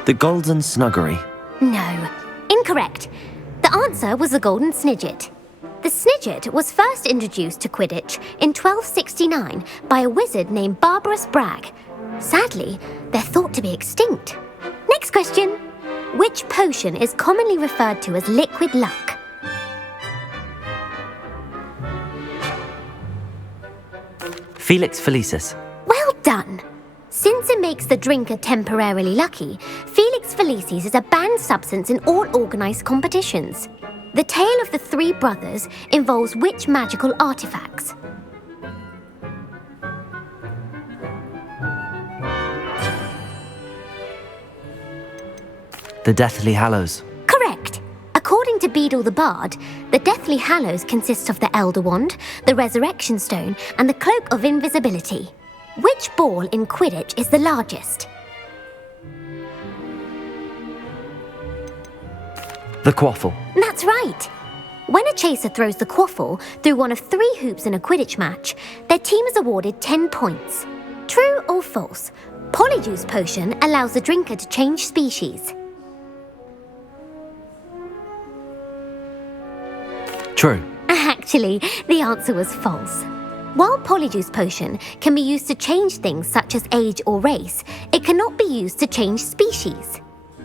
The Golden Snuggery. No, incorrect. The answer was the Golden Snidget. The Snidget was first introduced to Quidditch in 1269 by a wizard named Barbarous Bragg. Sadly, they're thought to be extinct. Next question. Which potion is commonly referred to as liquid luck? Felix Felicis. Well done. Since it makes the drinker temporarily lucky, Felix Felicis is a banned substance in all organised competitions. The tale of the three brothers involves which magical artifacts? The Deathly Hallows. Correct. According to Beadle the Bard, the Deathly Hallows consists of the Elder Wand, the Resurrection Stone, and the Cloak of Invisibility. Which ball in Quidditch is the largest? The Quaffle. That's right. When a chaser throws the quaffle through one of 3 hoops in a Quidditch match, their team is awarded 10 points. True or false? Polyjuice Potion allows the drinker to change species. True. Actually, the answer was false. While Polyjuice Potion can be used to change things such as age or race, it cannot be used to change species.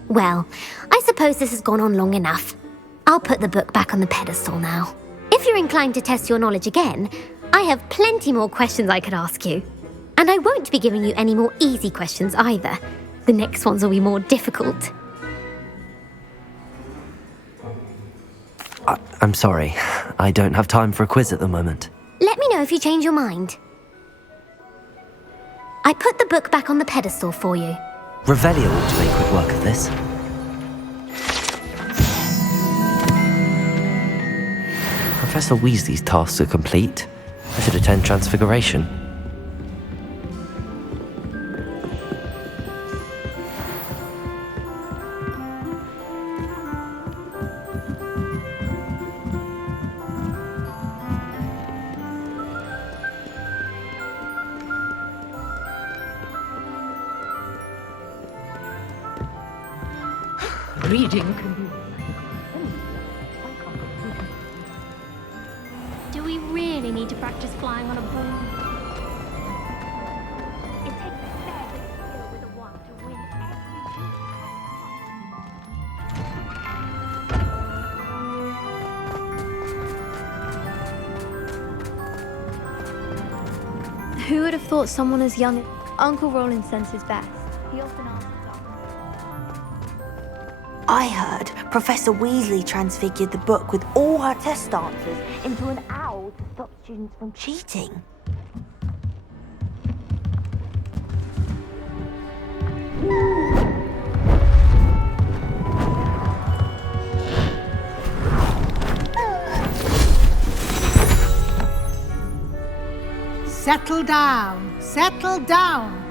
Well, I suppose this has gone on long enough. I'll put the book back on the pedestal now. If you're inclined to test your knowledge again, I have plenty more questions I could ask you. And I won't be giving you any more easy questions either. The next ones will be more difficult. I'm sorry. I don't have time for a quiz at the moment. Let me know if you change your mind. I put the book back on the pedestal for you. Revelio ought to make quick work of this. Professor Weasley's tasks are complete. I should attend Transfiguration. Reading can be... Do we really need to practice flying on a broom? It takes a fair bit of skill with a wand to win every... Who would have thought someone as young... Uncle Roland senses best. He often asks... I heard Professor Weasley transfigured the book with all her test answers into an owl to stop students from cheating. Settle down, settle down.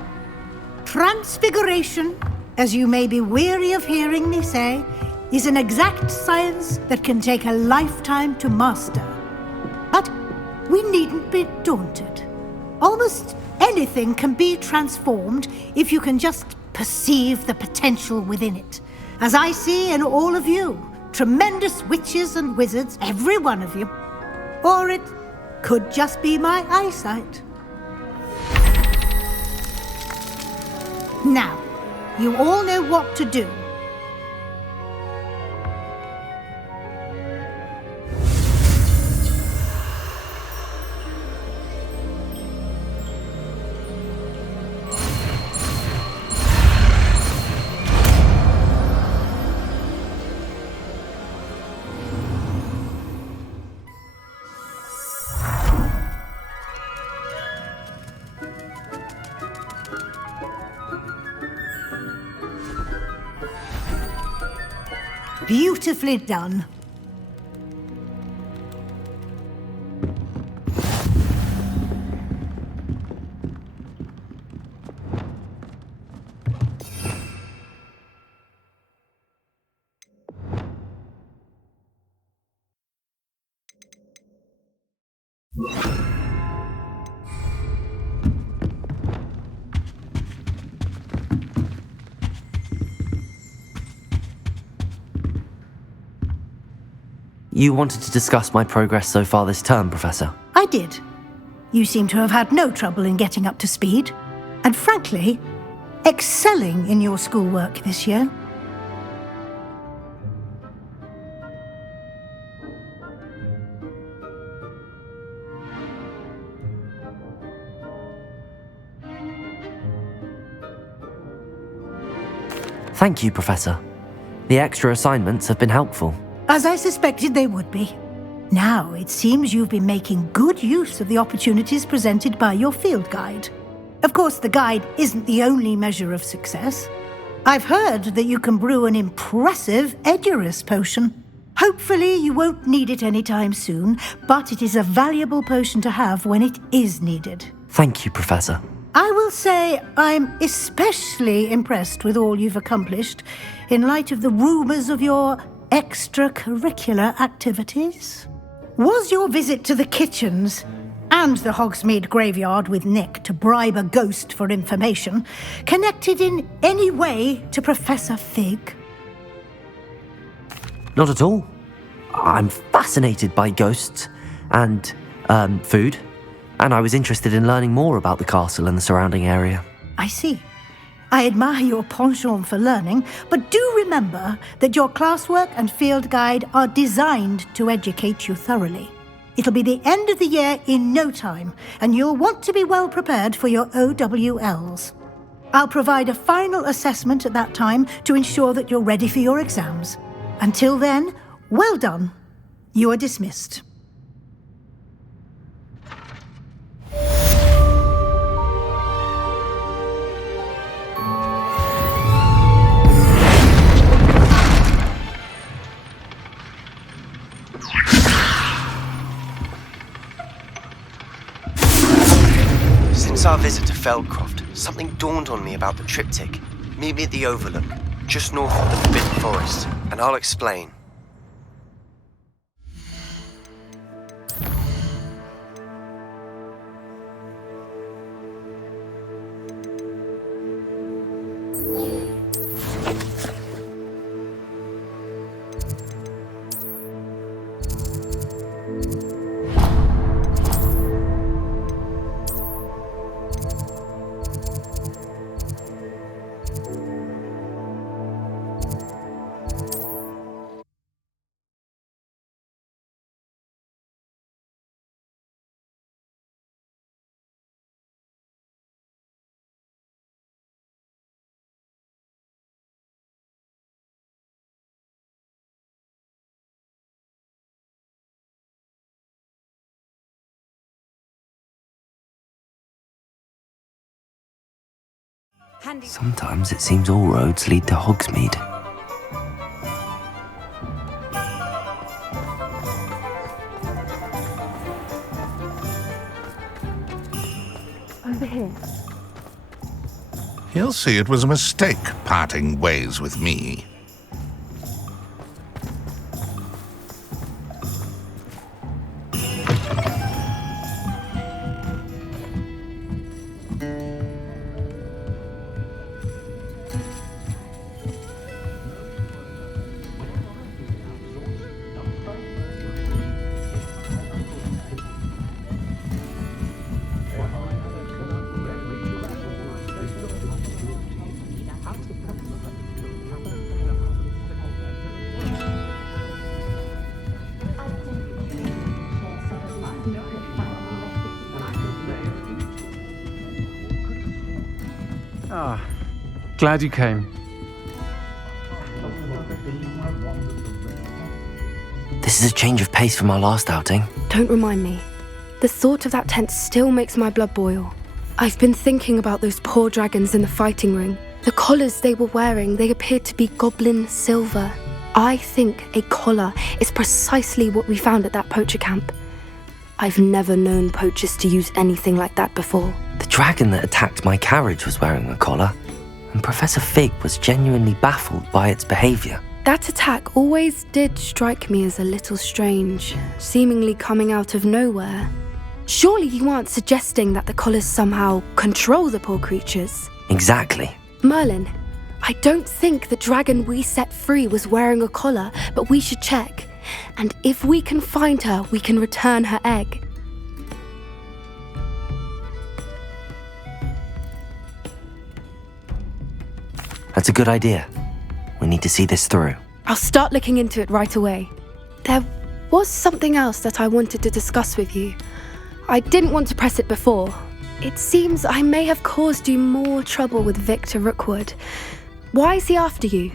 Transfiguration, as you may be weary of hearing me say, is an exact science that can take a lifetime to master. But we needn't be daunted. Almost anything can be transformed if you can just perceive the potential within it. As I see in all of you, tremendous witches and wizards, every one of you. Or it could just be my eyesight. Now, you all know what to do. Beautifully done. You wanted to discuss my progress so far this term, Professor? I did. You seem to have had no trouble in getting up to speed, and frankly, excelling in your schoolwork this year. Thank you, Professor. The extra assignments have been helpful. As I suspected they would be. Now, it seems you've been making good use of the opportunities presented by your field guide. Of course, the guide isn't the only measure of success. I've heard that you can brew an impressive Edurus potion. Hopefully, you won't need it anytime soon, but it is a valuable potion to have when it is needed. Thank you, Professor. I will say I'm especially impressed with all you've accomplished in light of the rumors of your extracurricular activities. Was your visit to the kitchens and the Hogsmeade graveyard with Nick to bribe a ghost for information connected in any way to Professor Fig? Not at all. I'm fascinated by ghosts and, food, and I was interested in learning more about the castle and the surrounding area. I see. I admire your penchant for learning, but do remember that your classwork and field guide are designed to educate you thoroughly. It'll be the end of the year in no time, and you'll want to be well prepared for your OWLs. I'll provide a final assessment at that time to ensure that you're ready for your exams. Until then, well done. You are dismissed. Since our visit to Feldcroft, something dawned on me about the triptych. Meet me at the Overlook, just north of the Forbidden Forest, and I'll explain. Sometimes it seems all roads lead to Hogsmeade. Over here. He'll see it was a mistake parting ways with me. Ah, glad you came. This is a change of pace from our last outing. Don't remind me. The thought of that tent still makes my blood boil. I've been thinking about those poor dragons in the fighting ring. The collars they were wearing, they appeared to be goblin silver. I think a collar is precisely what we found at that poacher camp. I've never known poachers to use anything like that before. The dragon that attacked my carriage was wearing a collar, and Professor Fig was genuinely baffled by its behaviour. That attack always did strike me as a little strange, seemingly coming out of nowhere. Surely you aren't suggesting that the collars somehow control the poor creatures? Exactly. Merlin, I don't think the dragon we set free was wearing a collar, but we should check. And if we can find her, we can return her egg. That's a good idea. We need to see this through. I'll start looking into it right away. There was something else that I wanted to discuss with you. I didn't want to press it before. It seems I may have caused you more trouble with Victor Rookwood. Why is he after you?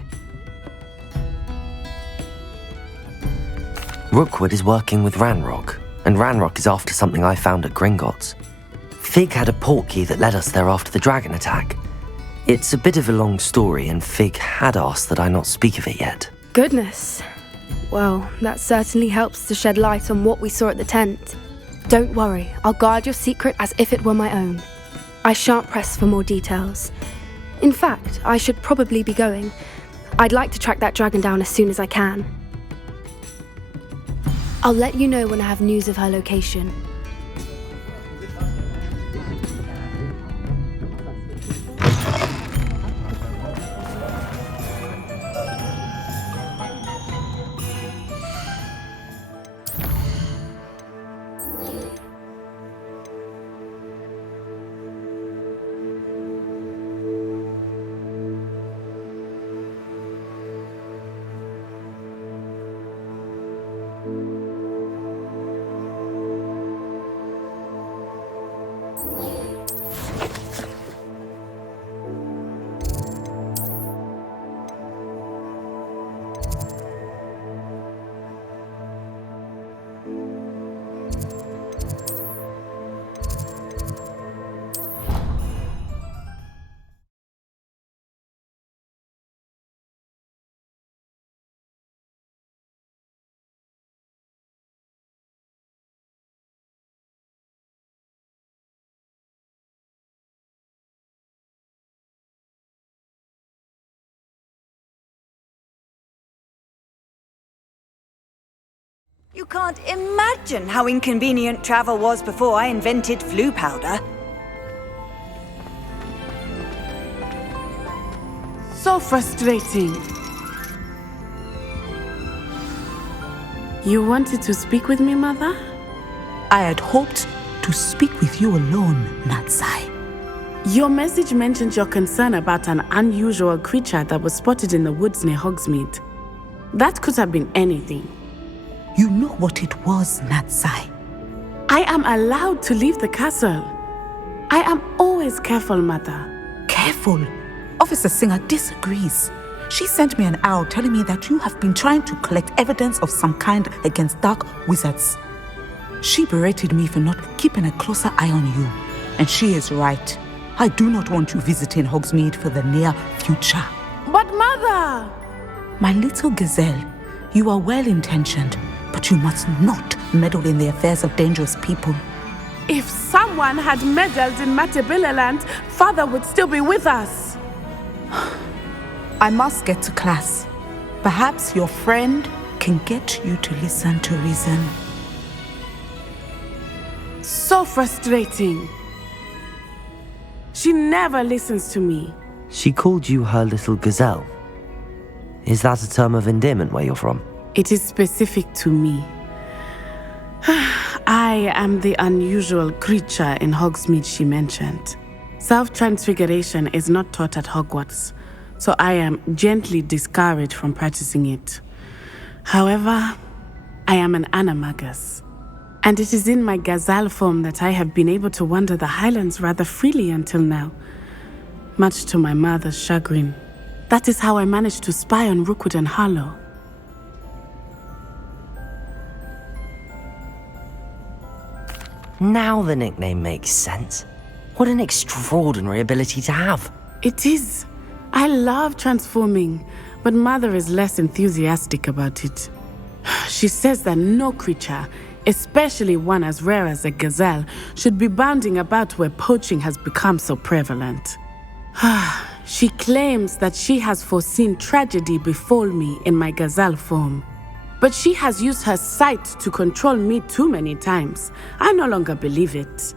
Rookwood is working with Ranrock, and Ranrock is after something I found at Gringotts. Fig had a portkey that led us there after the dragon attack. It's a bit of a long story, and Fig had asked that I not speak of it yet. Goodness. Well, that certainly helps to shed light on what we saw at the tent. Don't worry, I'll guard your secret as if it were my own. I shan't press for more details. In fact, I should probably be going. I'd like to track that dragon down as soon as I can. I'll let you know when I have news of her location. You can't imagine how inconvenient travel was before I invented flu powder. So frustrating. You wanted to speak with me, Mother? I had hoped to speak with you alone, Natsai. Your message mentioned your concern about an unusual creature that was spotted in the woods near Hogsmeade. That could have been anything. You know what it was, Natsai. I am allowed to leave the castle. I am always careful, Mother. Careful? Officer Singer disagrees. She sent me an owl telling me that you have been trying to collect evidence of some kind against dark wizards. She berated me for not keeping a closer eye on you. And she is right. I do not want you visiting Hogsmeade for the near future. But Mother! My little gazelle, you are well-intentioned, but you must not meddle in the affairs of dangerous people. If someone had meddled in Matabeleland, Father would still be with us. I must get to class. Perhaps your friend can get you to listen to reason. So frustrating. She never listens to me. She called you her little gazelle. Is that a term of endearment where you're from? It is specific to me. I am the unusual creature in Hogsmeade she mentioned. Self-transfiguration is not taught at Hogwarts, so I am gently discouraged from practicing it. However, I am an animagus, and it is in my gazelle form that I have been able to wander the Highlands rather freely until now, much to my mother's chagrin. That is how I managed to spy on Rookwood and Harlow. Now the nickname makes sense. What an extraordinary ability to have. It is. I love transforming, but Mother is less enthusiastic about it. She says that no creature, especially one as rare as a gazelle, should be bounding about where poaching has become so prevalent. She claims that she has foreseen tragedy befall me in my gazelle form. But she has used her sight to control me too many times. I no longer believe it.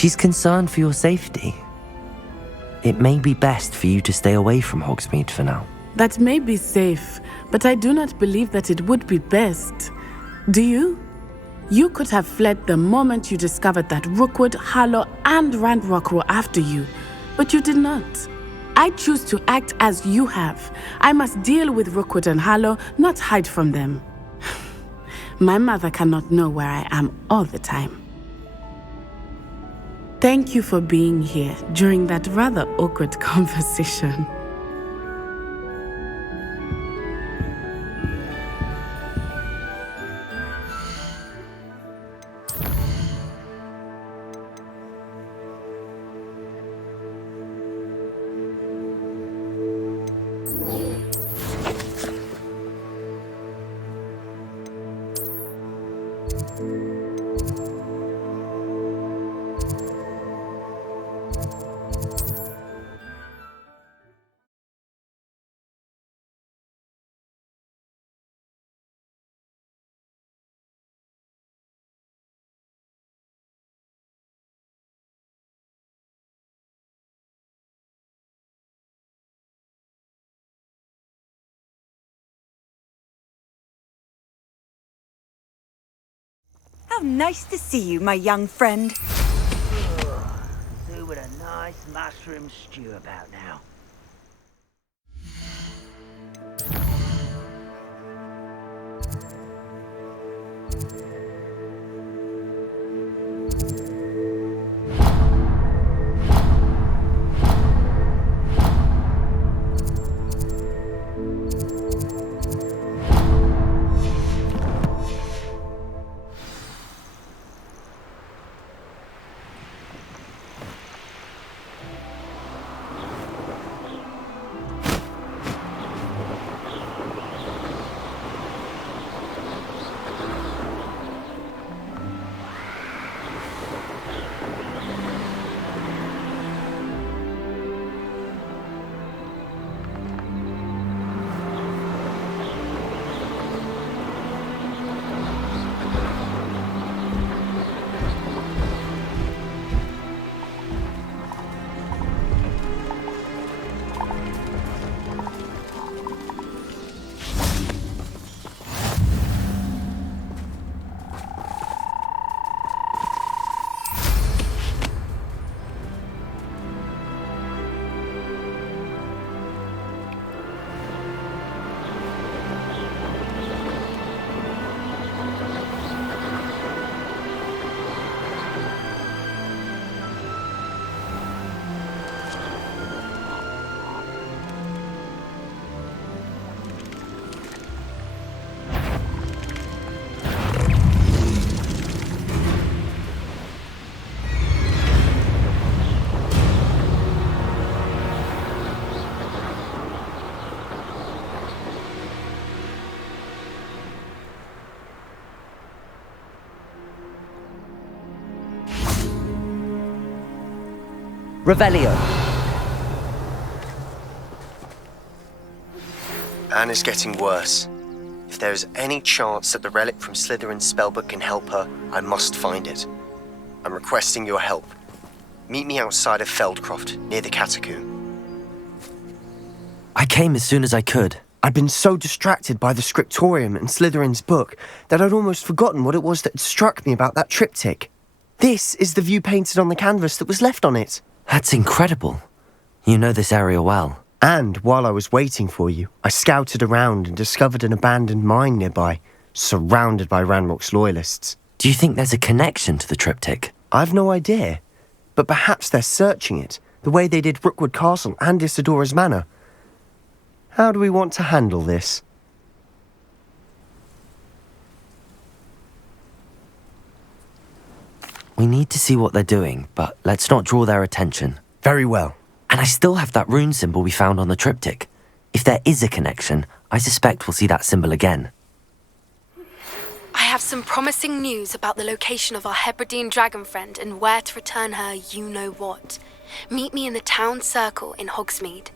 She's concerned for your safety. It may be best for you to stay away from Hogsmeade for now. That may be safe, but I do not believe that it would be best. Do you? You could have fled the moment you discovered that Rookwood, Harlow, and Ranrock were after you, but you did not. I choose to act as you have. I must deal with Rookwood and Harlow, not hide from them. My mother cannot know where I am all the time. Thank you for being here during that rather awkward conversation. How nice to see you, my young friend. Do with a nice mushroom stew about now. Revelio. Anne is getting worse. If there is any chance that the relic from Slytherin's spellbook can help her, I must find it. I'm requesting your help. Meet me outside of Feldcroft, near the Catacomb. I came as soon as I could. I'd been so distracted by the scriptorium and Slytherin's book that I'd almost forgotten what it was that had struck me about that triptych. This is the view painted on the canvas that was left on it. That's incredible. You know this area well. And while I was waiting for you, I scouted around and discovered an abandoned mine nearby, surrounded by Ranrock's loyalists. Do you think there's a connection to the triptych? I've no idea, but perhaps they're searching it, the way they did Rookwood Castle and Isidora's Manor. How do we want to handle this? We need to see what they're doing, but let's not draw their attention. Very well. And I still have that rune symbol we found on the triptych. If there is a connection, I suspect we'll see that symbol again. I have some promising news about the location of our Hebridean dragon friend and where to return her you-know-what. Meet me in the town circle in Hogsmeade.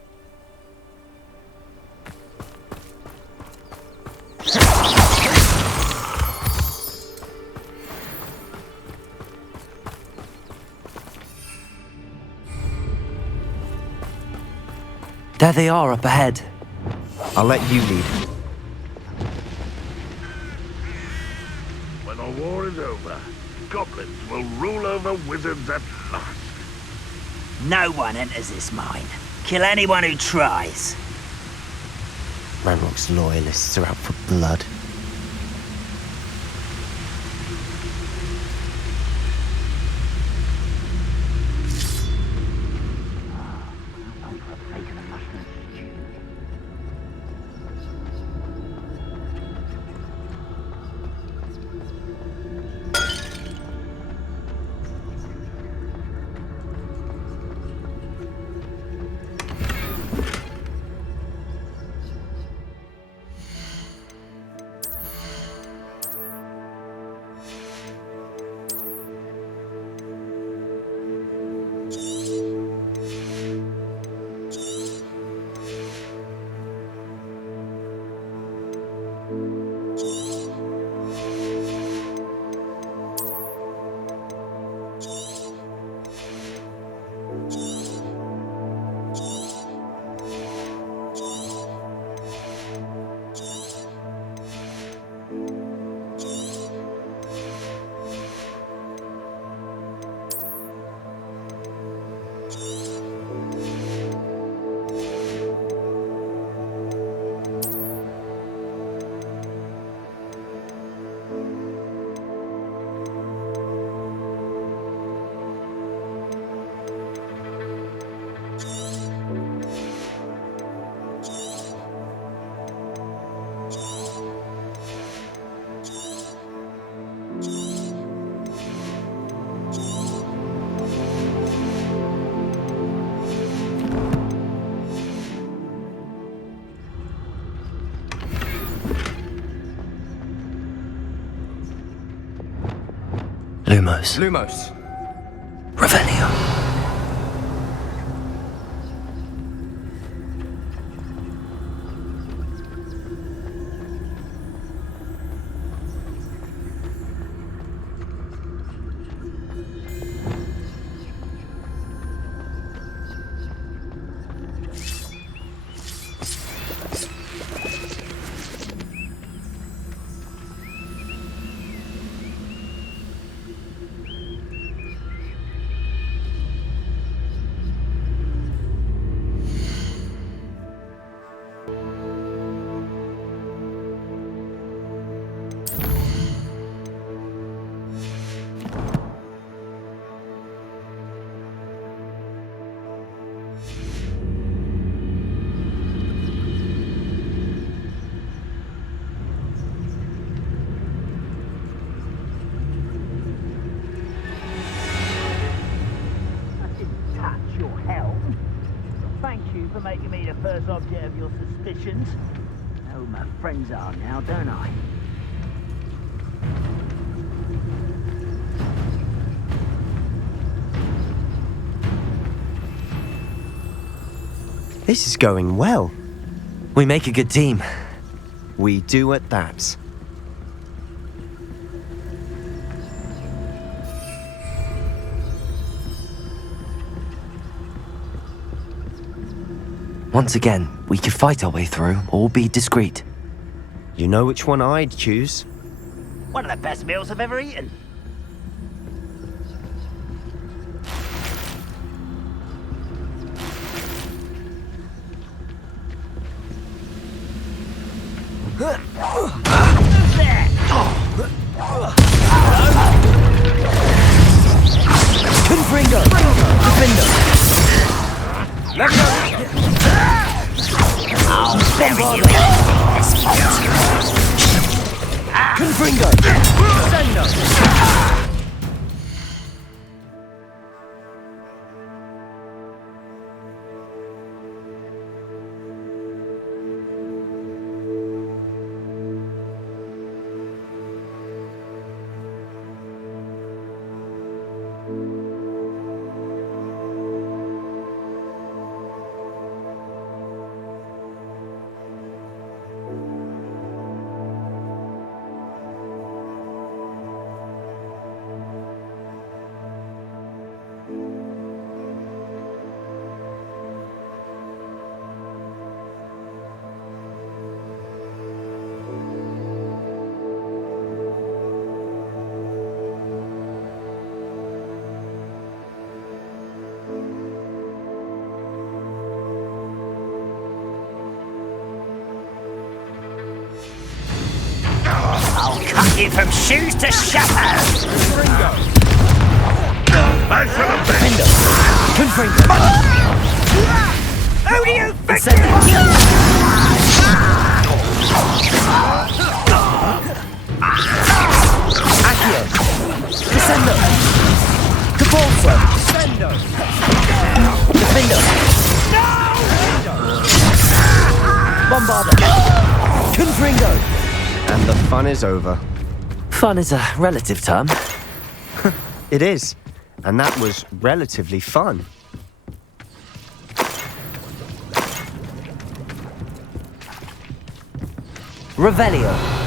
There they are up ahead. I'll let you lead. When the war is over, goblins will rule over wizards at last. No one enters this mine. Kill anyone who tries. Ranrock's loyalists are out for blood. Lumos. Lumos. Revelio. For making me the first object of your suspicions. I know who my friends are now, don't I? This is going well. We make a good team. We do at that. Once again, we could fight our way through or be discreet. You know which one I'd choose? One of the best meals I've ever eaten. Confringo! Defender! Let me know! I'll bury you. Confringo! Say no! take you from shoes to shutters! Defender! Confringo! Who do you think you Accio! Descendo! Capulso! Defendo! Bombarda! Confringo! And the fun is over. Fun is a relative term. It is. And that was relatively fun. Revelio.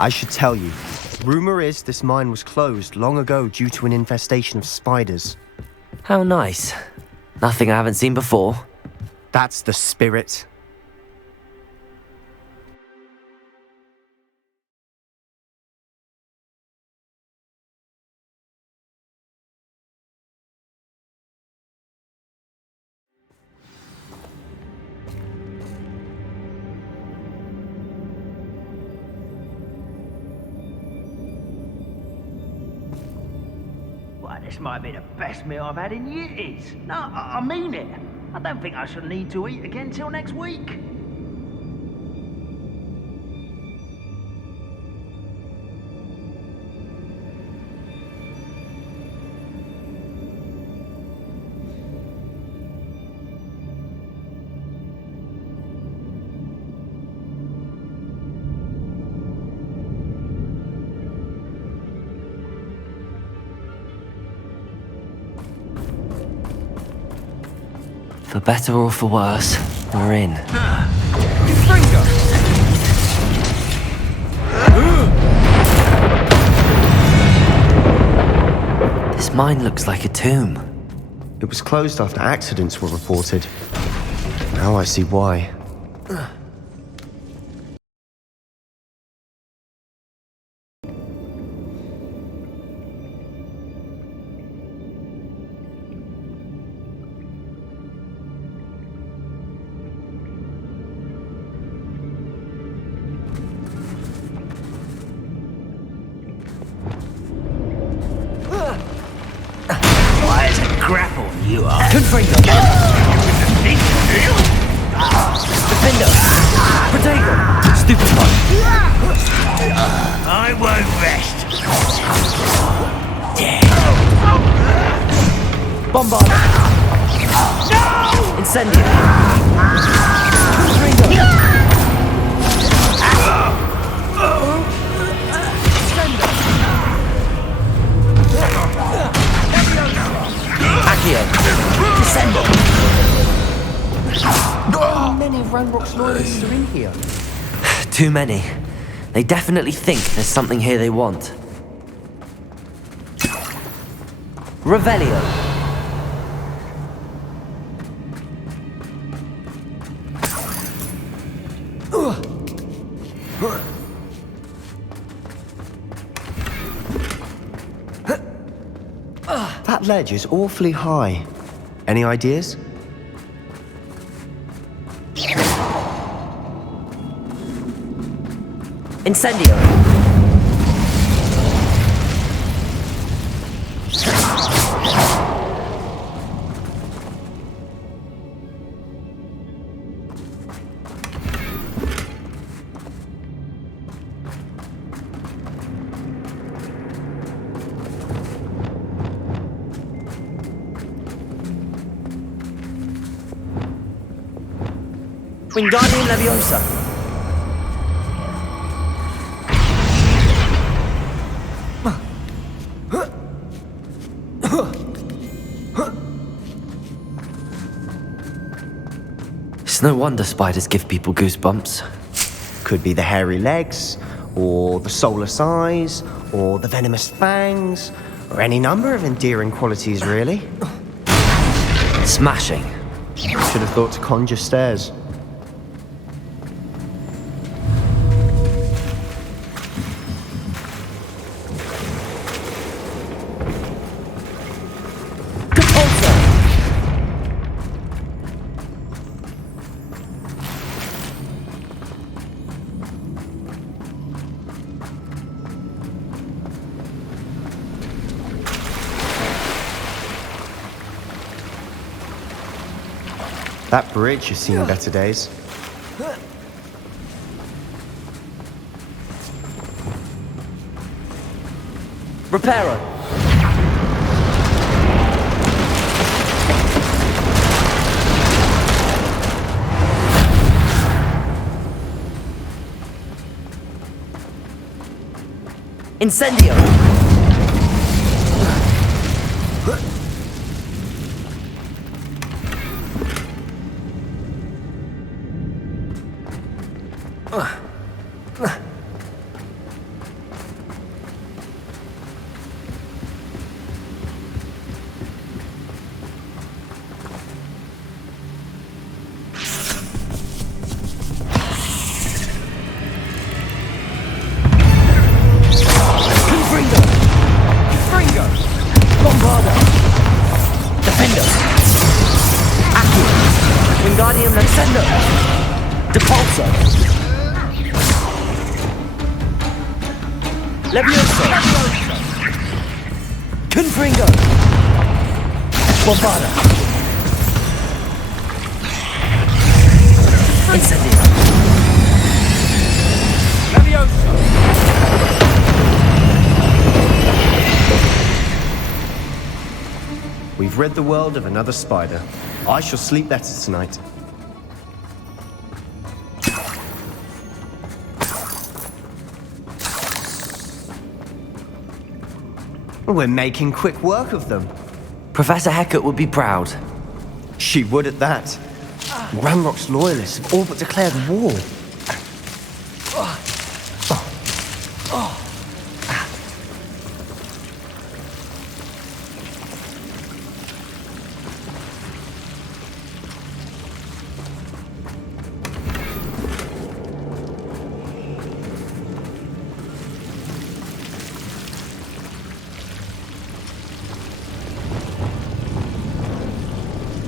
I should tell you, rumor is this mine was closed long ago due to an infestation of spiders. How nice. Nothing I haven't seen before. That's the spirit. This might be the best meal I've had in years. No, I mean it. I don't think I shall need to eat again till next week. For better or for worse, we're in. This mine looks like a tomb. It was closed after accidents were reported. Now I see why. Grapple, you are. Confringo! Defendo! Protego! Stupid one! I won't rest. Bombard! No! Incendio! Confringo! Accio! Descendo! How many Ranrock's loyalists are in here? Too many. They definitely think there's something here they want. Revelio. That ledge is awfully high. Any ideas? Incendio. Wingardium Leviosa. It's no wonder spiders give people goosebumps. Could be the hairy legs, or the soulless eyes, or the venomous fangs, or any number of endearing qualities, really. Smashing. Should have thought to conjure stairs. That bridge has seen better days. Reparo! Incendio! We've rid the world of another spider. I shall sleep better tonight. We're making quick work of them. Professor Hecat would be proud. She would at that. Ranrock's loyalists have all but declared war.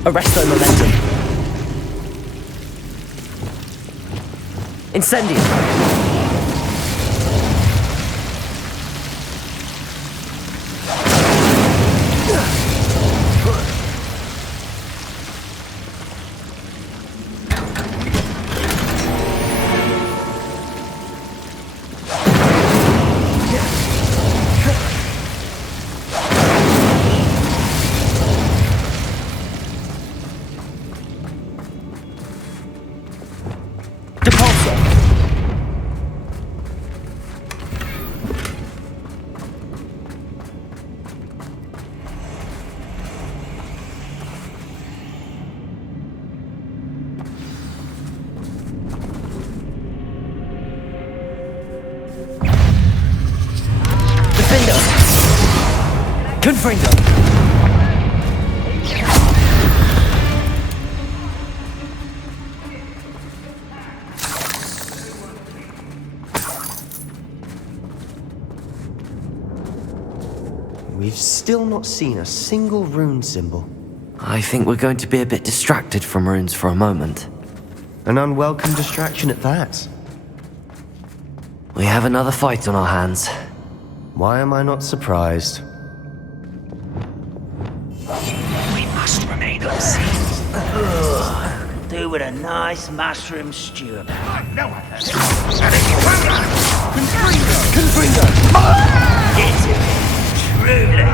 Arresto momentum. Incendio. Confringo! We've still not seen a single rune symbol. I think we're going to be a bit distracted from runes for a moment. An unwelcome distraction at that. We have another fight on our hands. Why am I not surprised? We must remain unseen. Do with a nice mushroom stew. Confringo! Get it! Truly!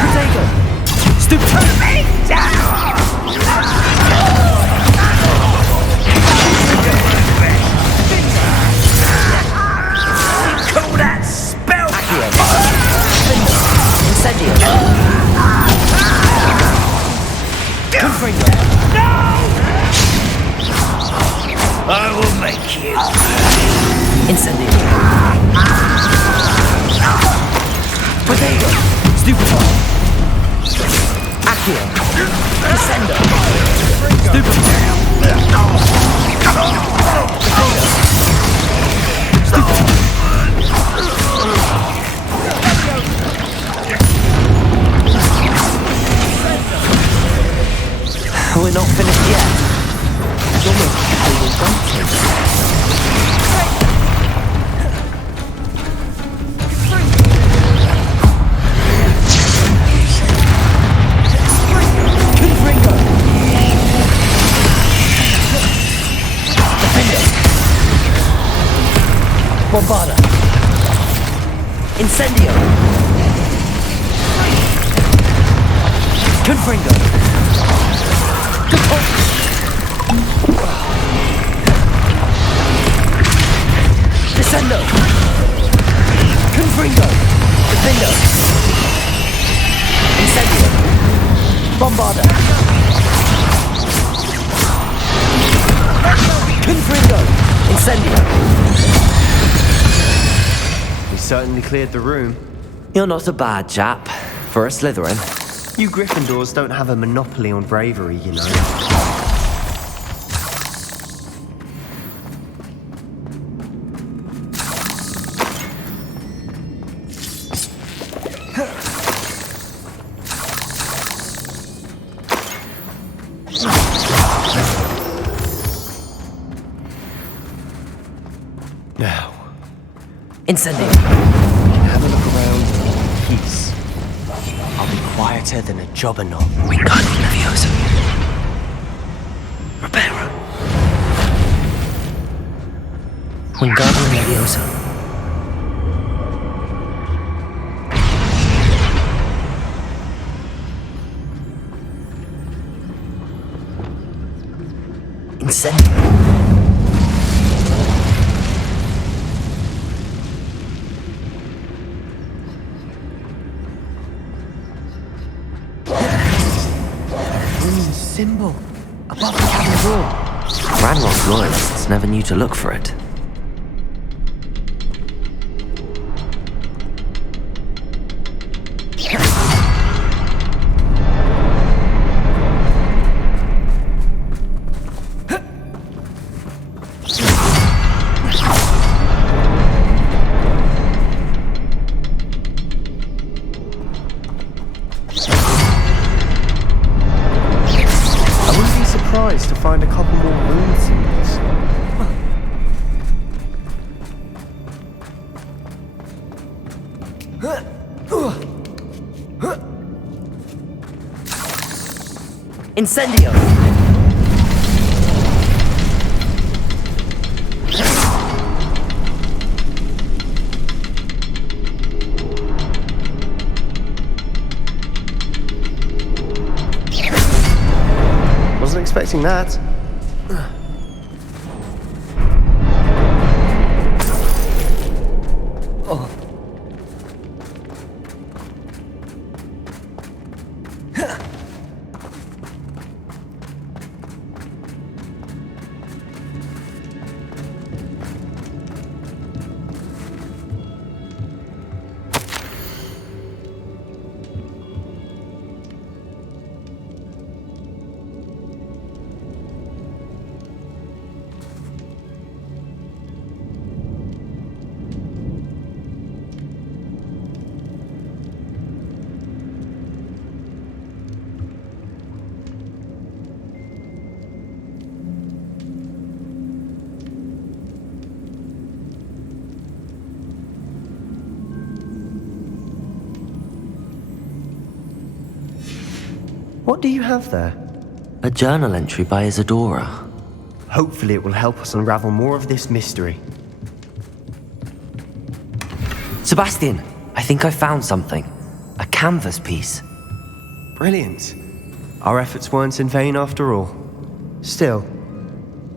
Potato! Stupid! Call that spell! Incendio! Confringo! No! I will make you. Incendio! Potato! Stupid! Accio. Descendo. Stupid. We're not finished yet. It's almost how we're waiting. Bombarda. Incendio. Confringo. Descendo. Confringo. Defendo. Incendio. Bombarda. Confringo. Incendio. Certainly cleared the room. You're not a bad chap for a Slytherin. You Gryffindors don't have a monopoly on bravery, you know. Now, Incendio. Have a look around in peace. I'll be quieter than a jobberknock. Wingardium Leviosa. Reparo. Wingardium Leviosa. Incendio. Symbol above the cabin door. Ranrock's loyalists never knew to look for it. To find a couple more rune symbols. Incendio! Wasn't expecting that. Oh. What do you have there? A journal entry by Isadora. Hopefully it will help us unravel more of this mystery. Sebastian, I think I found something. A canvas piece. Brilliant. Our efforts weren't in vain after all. Still,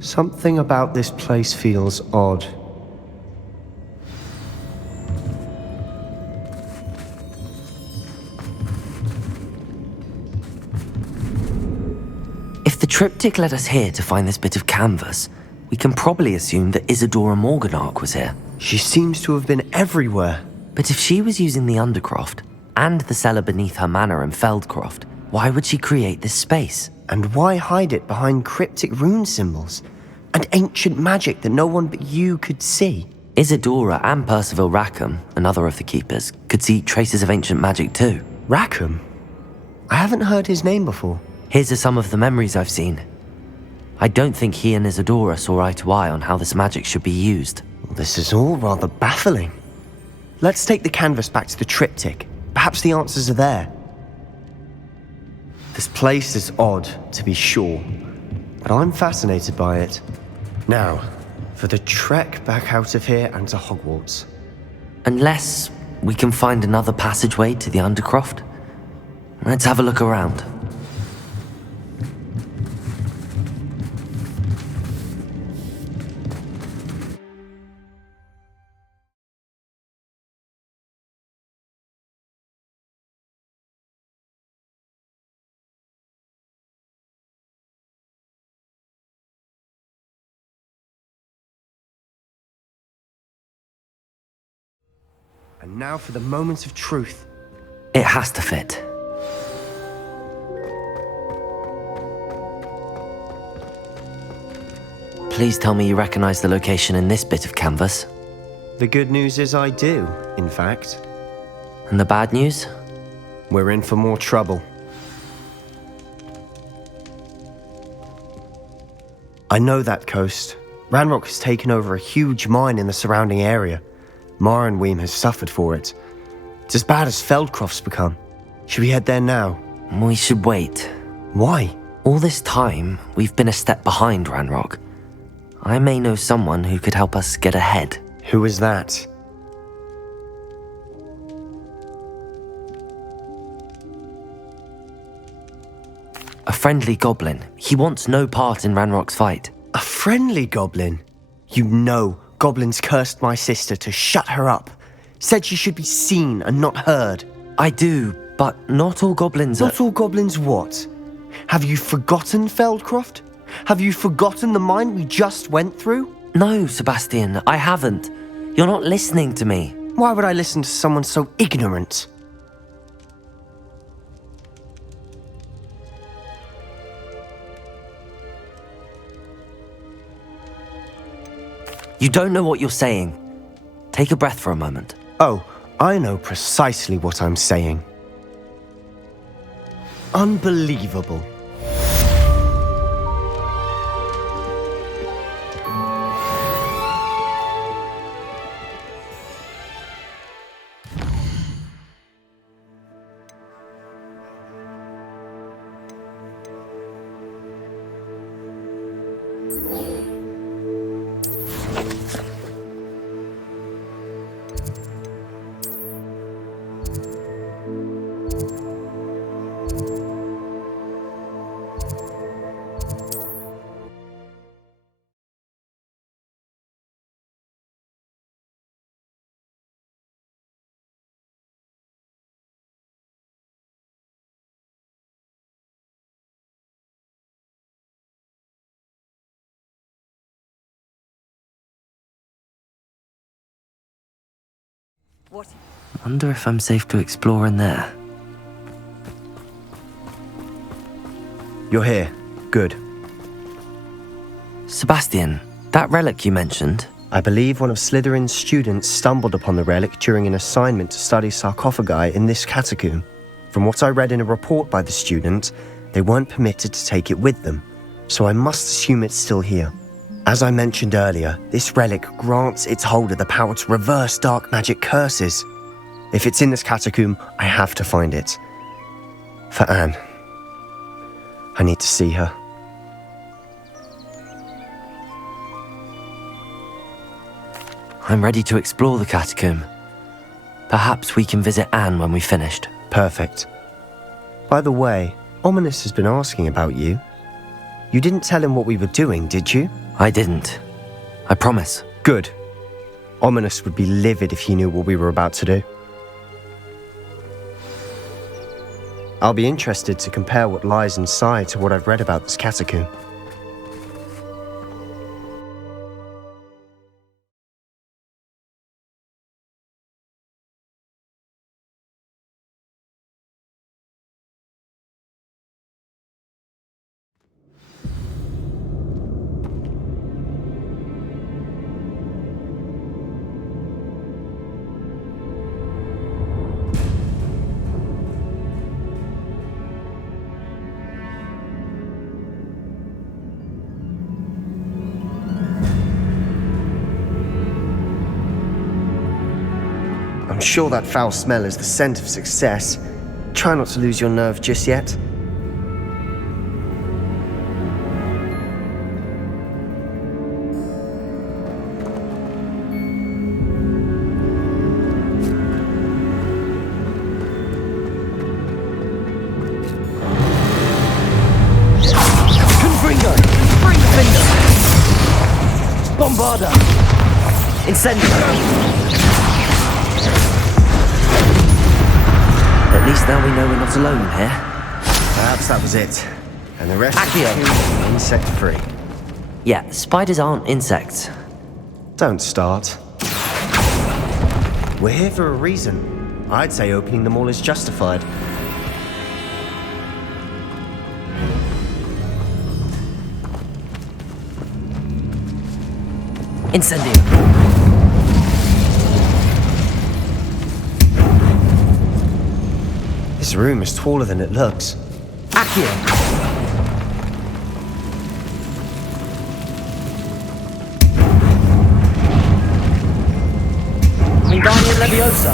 something about this place feels odd. If the triptych led us here to find this bit of canvas, we can probably assume that Isadora Morganach was here. She seems to have been everywhere. But if she was using the Undercroft, and the cellar beneath her manor in Feldcroft, Why would she create this space? And why hide it behind cryptic rune symbols and ancient magic that no one but you could see? Isadora and Percival Rackham, another of the keepers, could see traces of ancient magic too. Rackham? I haven't heard his name before. His are some of the memories I've seen. I don't think he and Isadora saw eye to eye on how this magic should be used. This is all rather baffling. Let's take the canvas back to the triptych. Perhaps the answers are there. This place is odd, to be sure, but I'm fascinated by it. Now, for the trek back out of here and to Hogwarts. Unless we can find another passageway to the Undercroft. Let's have a look around. And now for the moment of truth. It has to fit. Please tell me you recognize the location in this bit of canvas. The good news is I do, in fact. And the bad news? We're in for more trouble. I know that coast. Ranrock has taken over a huge mine in the surrounding area. Marenweem has suffered for it. It's as bad as Feldcroft's become. Should we head there now? We should wait. Why? All this time, we've been a step behind Ranrock. I may know someone who could help us get ahead. Who is that? A friendly goblin. He wants no part in Ranrock's fight. A friendly goblin? You know goblins cursed my sister to shut her up. Said she should be seen and not heard. I do, but not all goblins Not all goblins what? Have you forgotten Feldcroft? Have you forgotten the mine we just went through? No, Sebastian, I haven't. You're not listening to me. Why would I listen to someone so ignorant? You don't know what you're saying. Take a breath for a moment. Oh, I know precisely what I'm saying. Unbelievable. What? Wonder if I'm safe to explore in there. You're here. Good. Sebastian, that relic you mentioned. I believe one of Slytherin's students stumbled upon the relic during an assignment to study sarcophagi in this catacomb. From what I read in a report by the student, they weren't permitted to take it with them, so I must assume it's still here. As I mentioned earlier, this relic grants its holder the power to reverse dark magic curses. If it's in this catacomb, I have to find it. For Anne. I need to see her. I'm ready to explore the catacomb. Perhaps we can visit Anne when we've finished. Perfect. By the way, Ominous has been asking about you. You didn't tell him what we were doing, did you? I didn't. I promise. Good. Ominous would be livid if he knew what we were about to do. I'll be interested to compare what lies inside to what I've read about this catacomb. sure that foul smell is the scent of success. Try not to lose your nerve just yet. Bombarda! Incendio! At least now we know we're not alone here. Perhaps that was it. And the rest Accio! is insect-free. Yeah, spiders aren't insects. Don't start. We're here for a reason. I'd say opening them all is justified. Incendio! This room is taller than it looks. Accio! Wingardium Leviosa!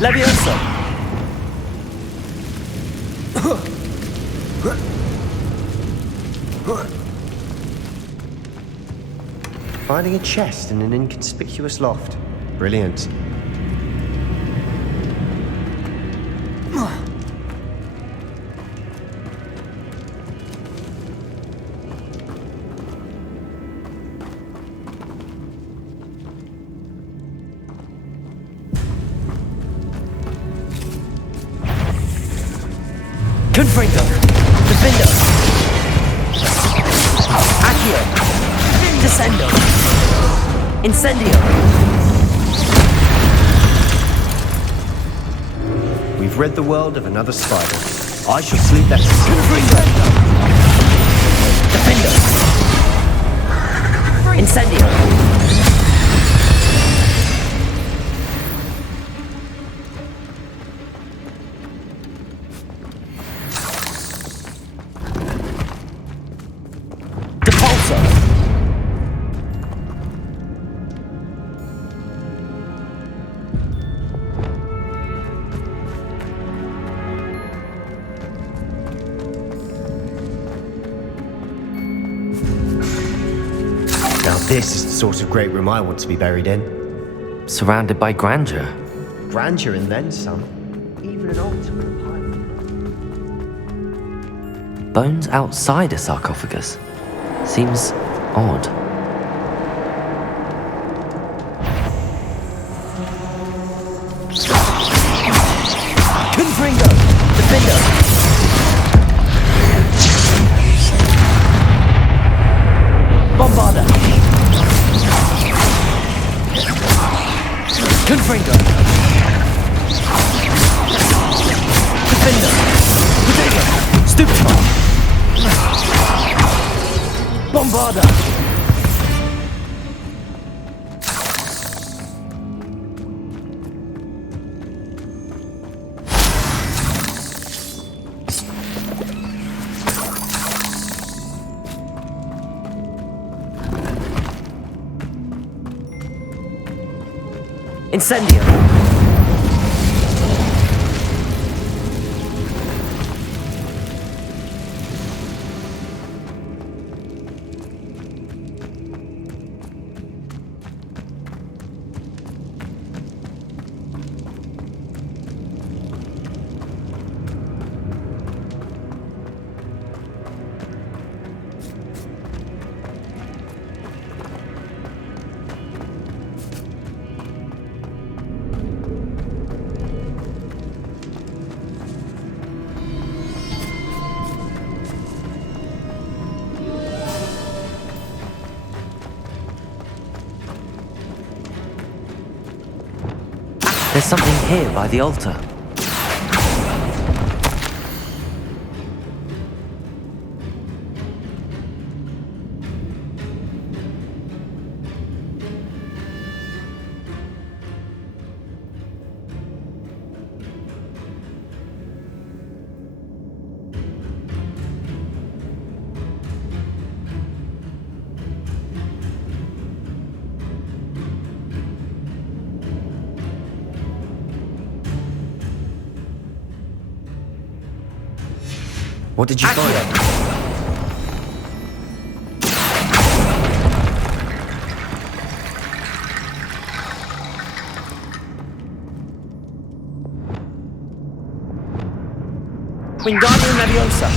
Leviosa! Finding a chest in an inconspicuous loft. Brilliant. Confringo! Defendo! Accio! Descendo! Incendio! We've read the world of another spider. I shall sleep better. Defendo! Incendio! This is the sort of great room I want to be buried in. Surrounded by grandeur. Grandeur and then some. Even an altar with a pile. Bones outside a sarcophagus. Seems odd. Confringo! Defendo! Bombarda! Confringo! Defender! Bodega! Stupefy! Bombarda! Incendio! There's something here by the altar. What did you find? Wingardium Leviosa.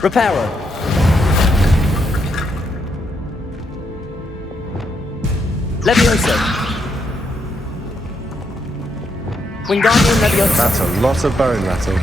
Reparo. Leviosa. Wingardium Leviosa. That's a lot of bone rattle.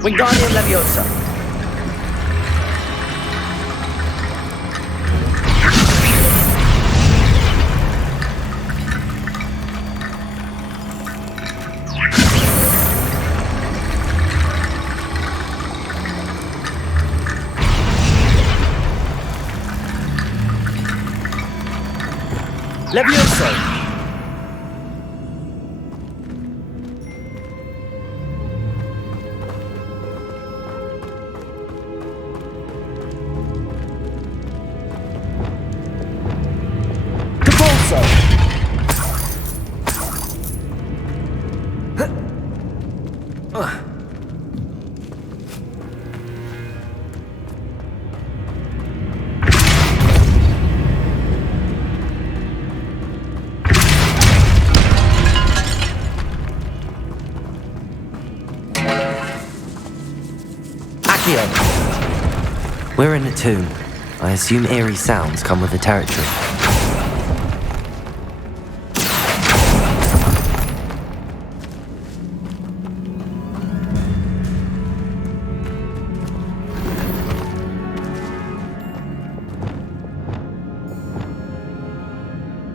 Wingardium Leviosa. Leviosa. We're in a tomb. I assume eerie sounds come with the territory.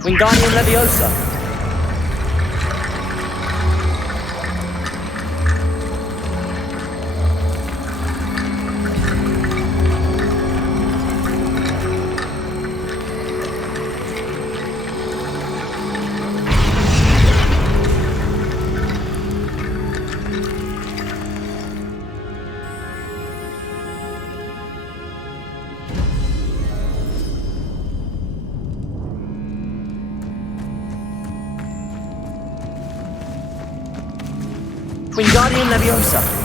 Wingardium Leviosa. Wingardium Leviosa.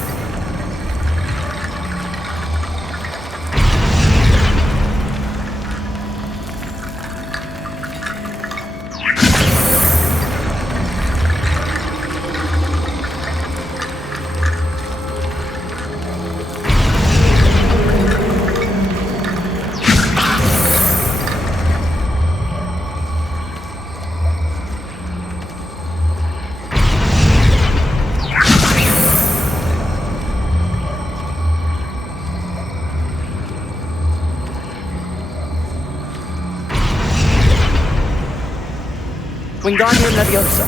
Wingardium Leviosa.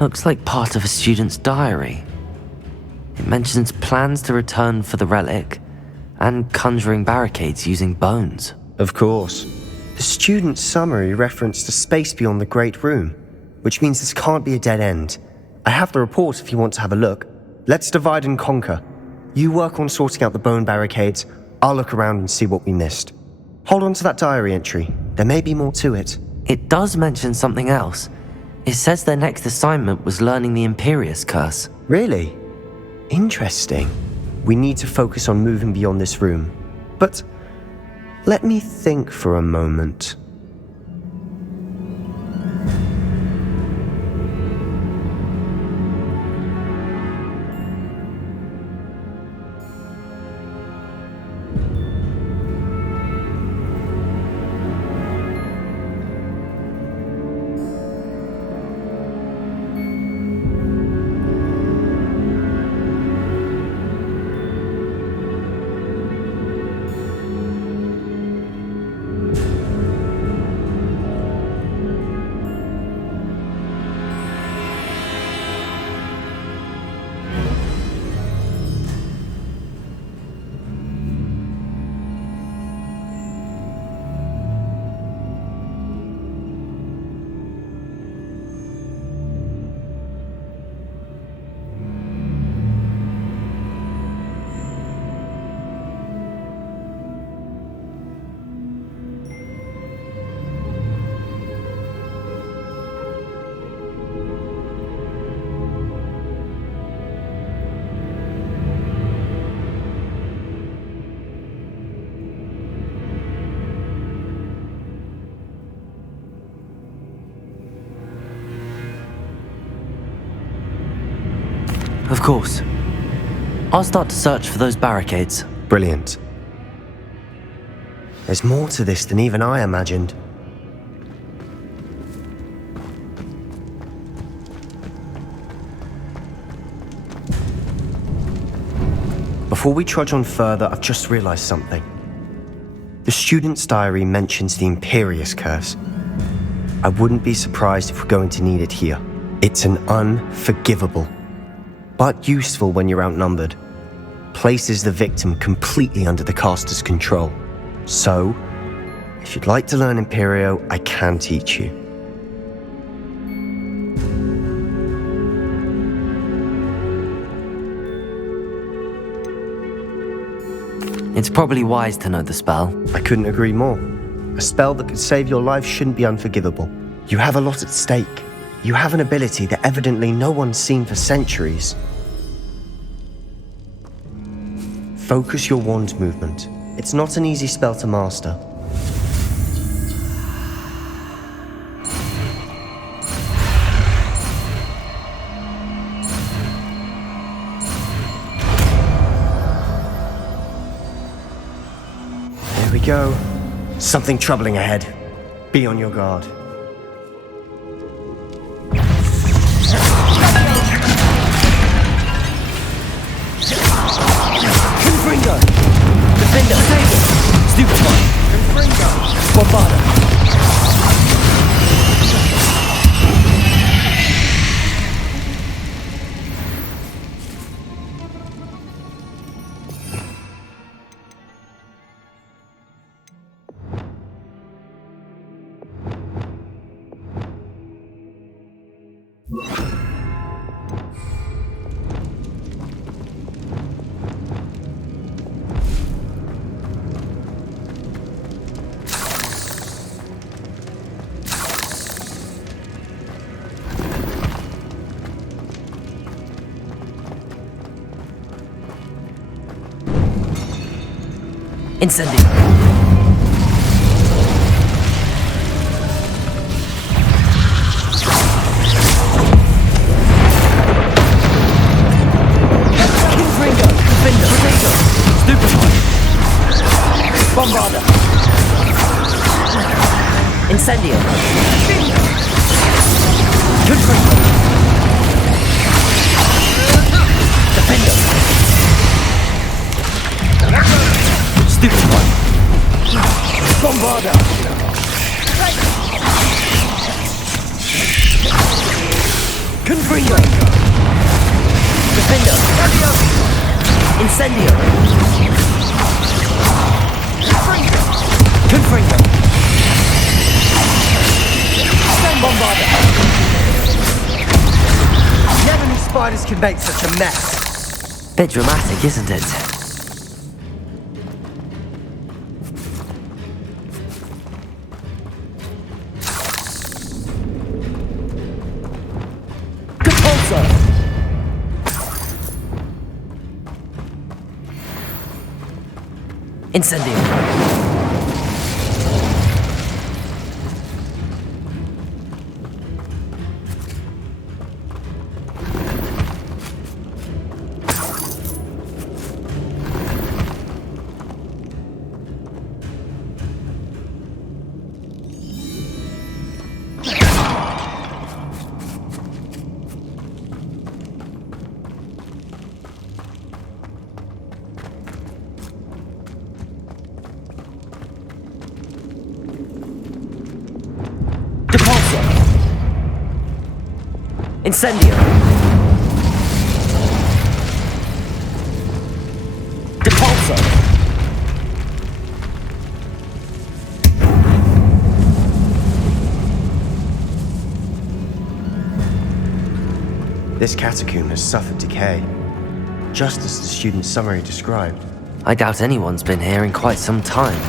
Looks like part of a student's diary. It mentions plans to return for the relic and conjuring barricades using bones. Of course. The student's summary referenced a space beyond the Great Room, which means this can't be a dead end. I have the report if you want to have a look. Let's divide and conquer. You work on sorting out the bone barricades, I'll look around and see what we missed. Hold on to that diary entry. There may be more to it. It does mention something else. It says their next assignment was learning the Imperious Curse. Really? Interesting. We need to focus on moving beyond this room. But let me think for a moment. Of course. I'll start to search for those barricades. Brilliant. There's more to this than even I imagined. Before we trudge on further, I've just realized something. The student's diary mentions the Imperious Curse. I wouldn't be surprised if we're going to need it here. It's an unforgivable, but useful when you're outnumbered. Places the victim completely under the caster's control. So, if you'd like to learn Imperio, I can teach you. It's probably wise to know the spell. I couldn't agree more. A spell that could save your life shouldn't be unforgivable. You have a lot at stake. You have an ability that evidently no one's seen for centuries. Focus your wand movement. It's not an easy spell to master. There we go. Something troubling ahead. Be on your guard. Confringo! Defender! Stupid one! Confringo! Bombarda! Incendio. Confringo! Defender! Potato! Stupid one! Bombarda! Incendio. Confringo! Defender! Stupid one! Bombarda! Confringo! Defender. Incendio. Confringo! Bombarda! Never knew spiders could make such a mess. Bit dramatic, isn't it? Incendio. Incendio! Depulso! This catacomb has suffered decay, just as the student's summary described. I doubt anyone's been here in quite some time.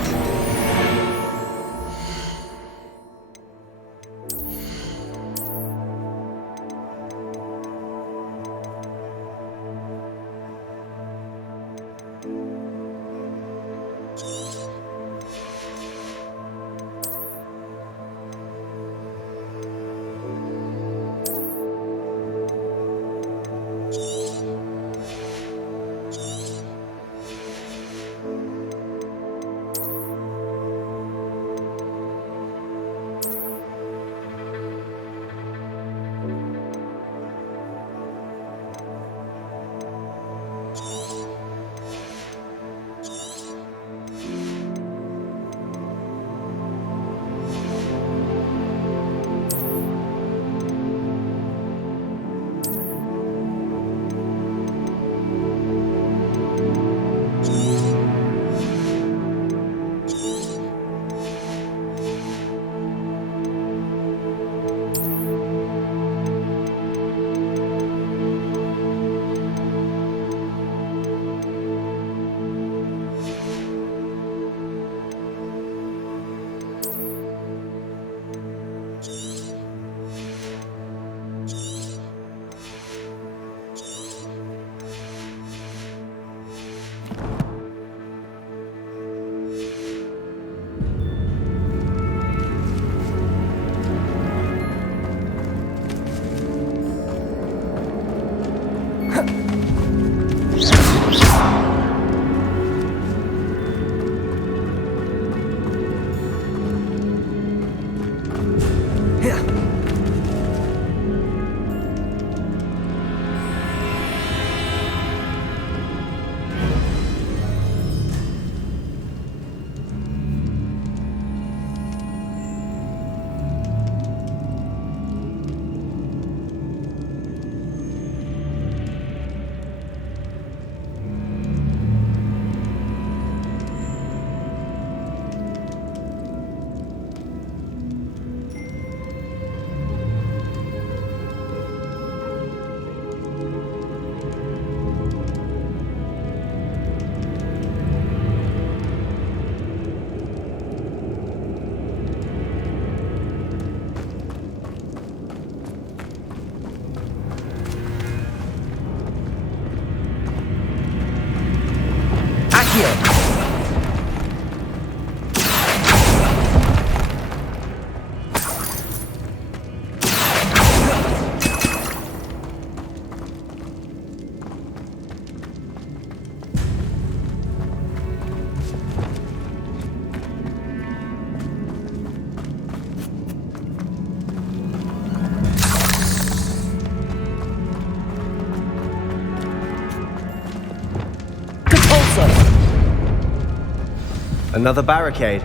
Another barricade.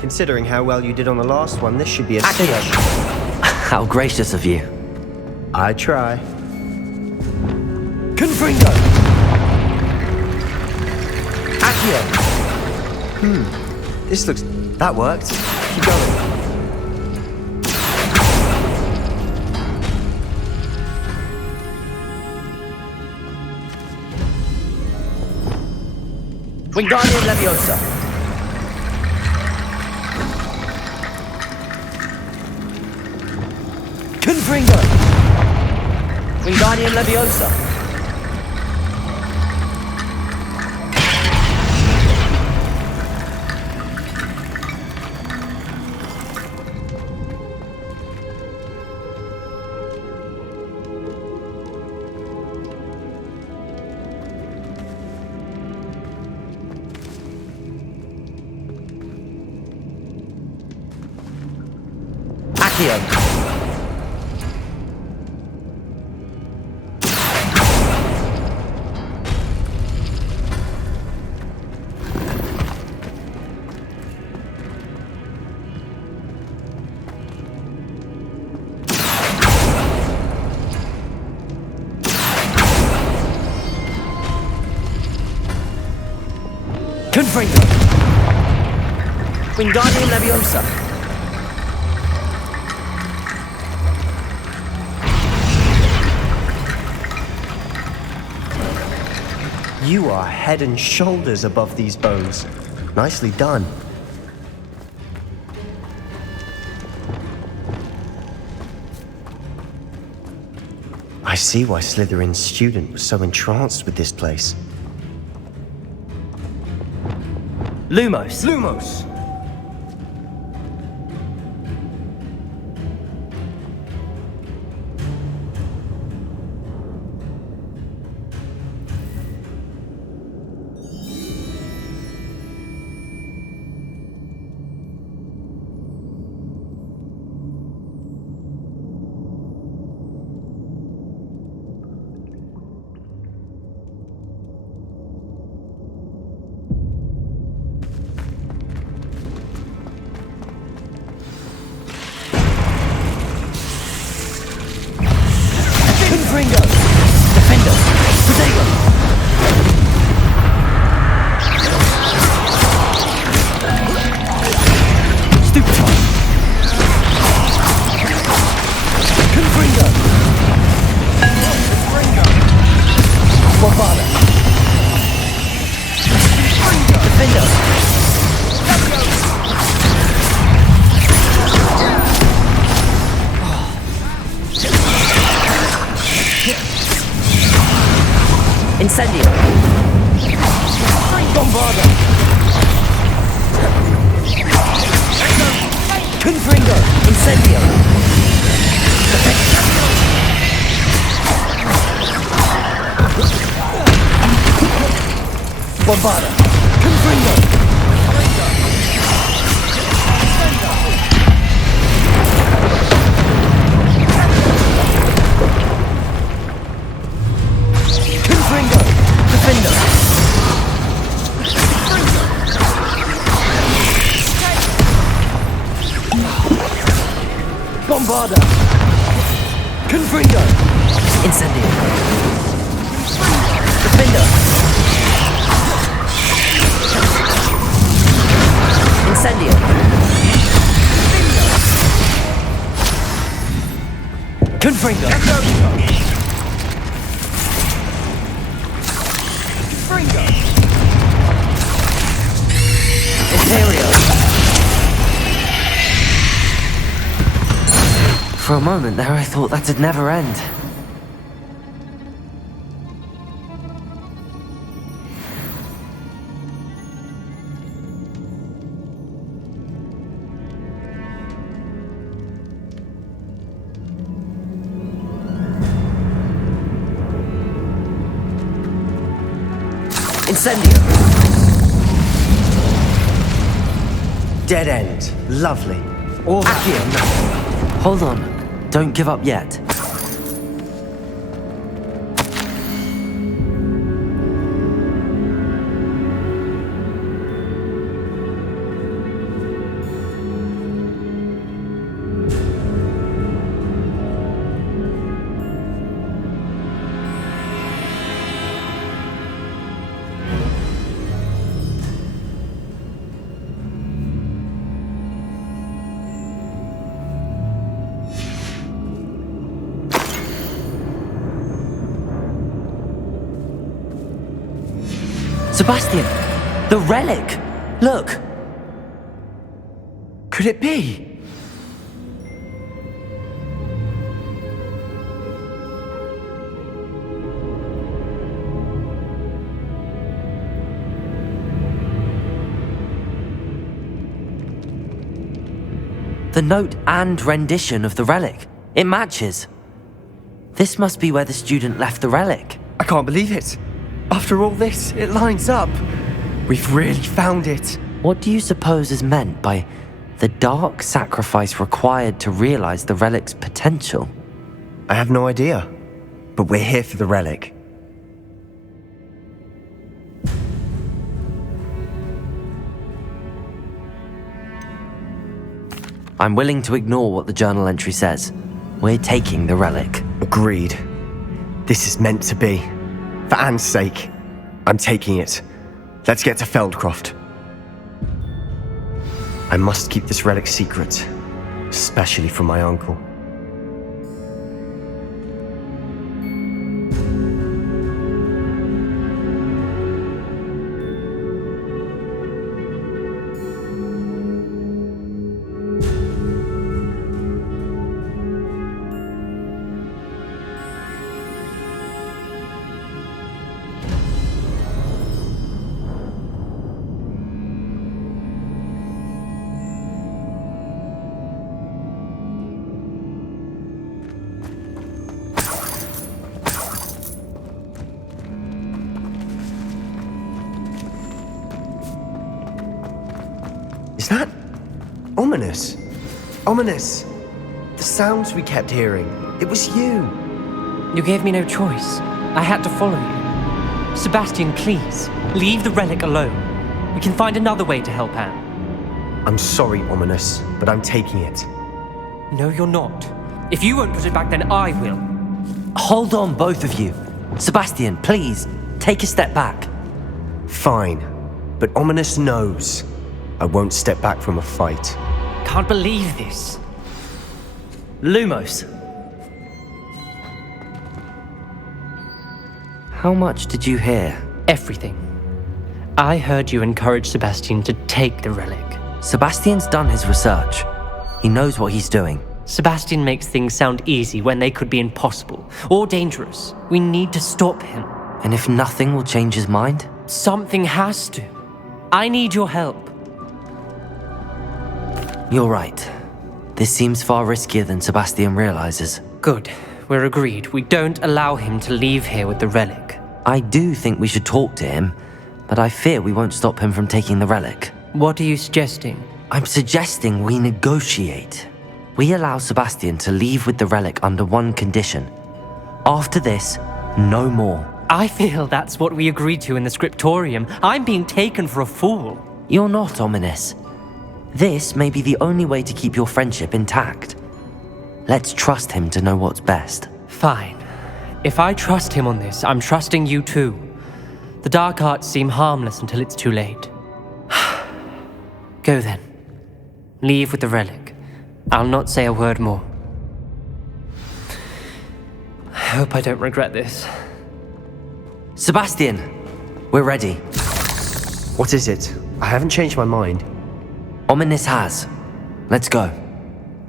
Considering how well you did on the last one, this should be a cinch. How gracious of you. I try. Confringo! Accio! This looks... that worked. Keep going. Wingardium Leviosa! Confringo! Wingardium Leviosa! Accio! Confringo! Wingardium Leviosa! You are head and shoulders above these bones. Nicely done. I see why Slytherin's student was so entranced with this place. Lumos! Lumos! Incendio! Bombarda! Confringo! Incendio! Bombarda! Confringo! Bombarda! Confringo! Incendio! Defender! Incendio! Confringo! Confringo! Imperio! For a moment there, I thought that'd never end. Incendio! Dead end. Lovely. All that. Accio! Hold on. Don't give up yet. Sebastian! The relic! Look! Could it be? The note and rendition of the relic. It matches. This must be where the student left the relic. I can't believe it. After all this, it lines up. We've really found it. What do you suppose is meant by the The dark sacrifice required to realize the relic's potential? I have no idea, but we're here for the relic. I'm willing to ignore what the journal entry says. We're taking the relic. Agreed. This is meant to be. For Anne's sake, I'm taking it. Let's get to Feldcroft. I must keep this relic secret, especially from my uncle. Is that ominous? Ominous! The sounds we kept hearing. It was you. You gave me no choice. I had to follow you. Sebastian, please, leave the relic alone. We can find another way to help Anne. I'm sorry, Ominous, but I'm taking it. No, you're not. If you won't put it back, then I will. Hold on, both of you. Sebastian, please, take a step back. Fine, but Ominous knows. I won't step back from a fight. Can't believe this. Lumos. How much did you hear? Everything. I heard you encourage Sebastian to take the relic. Sebastian's done his research. He knows what he's doing. Sebastian makes things sound easy when they could be impossible or dangerous. We need to stop him. And if nothing will change his mind? Something has to. I need your help. You're right. This seems far riskier than Sebastian realizes. Good. We're agreed. We don't allow him to leave here with the relic. I do think we should talk to him, but I fear we won't stop him from taking the relic. What are you suggesting? I'm suggesting we negotiate. We allow Sebastian to leave with the relic under one condition. After this, no more. I feel that's what we agreed to in the scriptorium. I'm being taken for a fool. You're not, Ominous. This may be the only way to keep your friendship intact. Let's trust him to know what's best. Fine. If I trust him on this, I'm trusting you too. The dark arts seem harmless until it's too late. Go then. Leave with the relic. I'll not say a word more. I hope I don't regret this. Sebastian! We're ready. What is it? I haven't changed my mind. Ominous has. Let's go.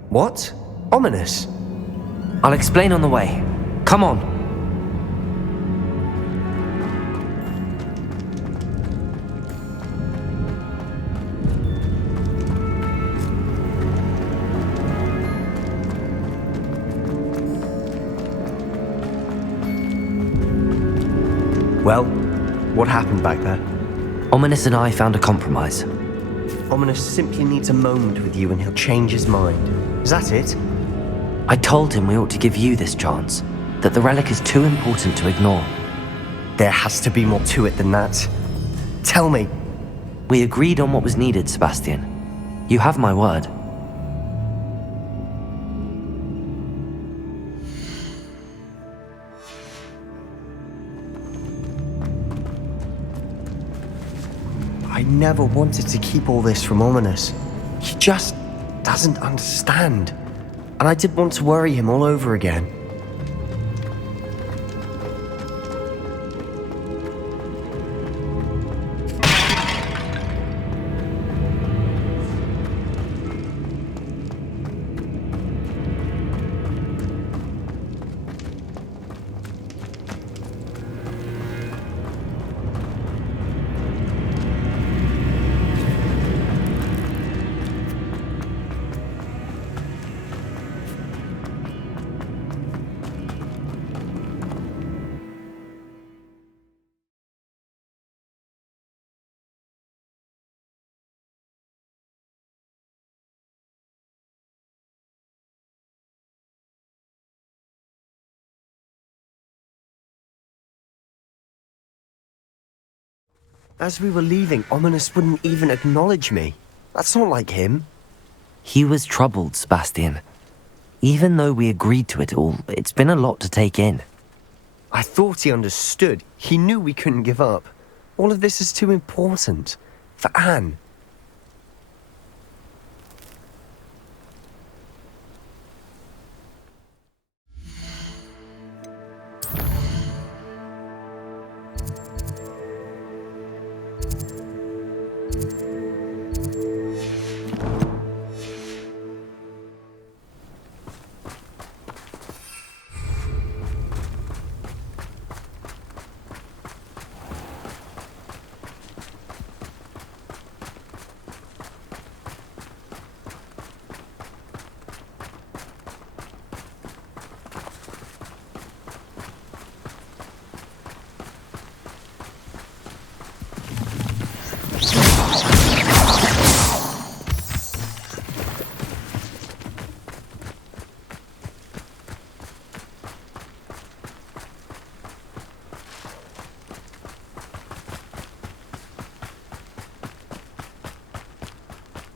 What? Ominous? I'll explain on the way. Come on. Well, what happened back there? Ominous and I found a compromise. Ominous simply needs a moment with you and he'll change his mind. Is that it? I told him we ought to give you this chance, that the relic is too important to ignore. There has to be more to it than that. Tell me. We agreed on what was needed, Sebastian. You have my word. I never wanted to keep all this from Ominous. He just doesn't understand. And I didn't want to worry him all over again. As we were leaving, Ominous wouldn't even acknowledge me. That's not like him. He was troubled, Sebastian. Even though we agreed to it all, it's been a lot to take in. I thought he understood. He knew we couldn't give up. All of this is too important. For Anne.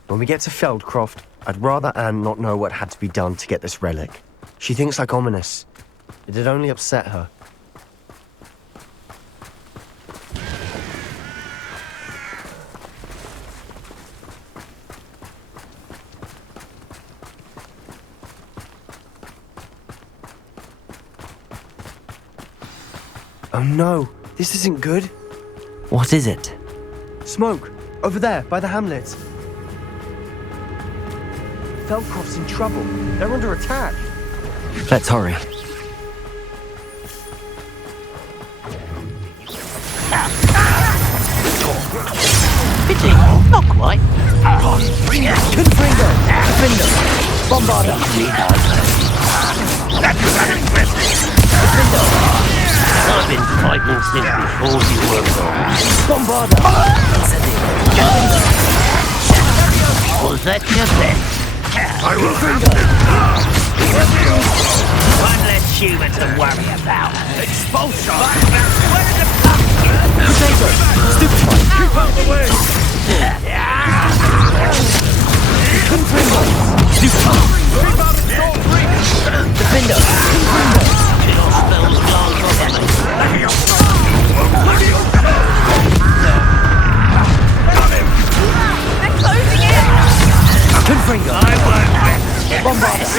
When we get to Feldcroft, I'd rather Anne not know what had to be done to get this relic. She thinks like Ominous. It'd only upset her. Oh no, this isn't good. What is it? Smoke, over there, by the hamlet. Feldcroft's in trouble. They're under attack. Let's hurry. Pity, not quite. Confringo! Defender! Bombarder! That's impressive. I've been fighting since before you were born. Bombarder! Was that your best? I will have One less human to worry about. expulsion. Keep out the way! Confringo! Defender! Your spells glance off me. They're closing in! Confringo! Bombarder!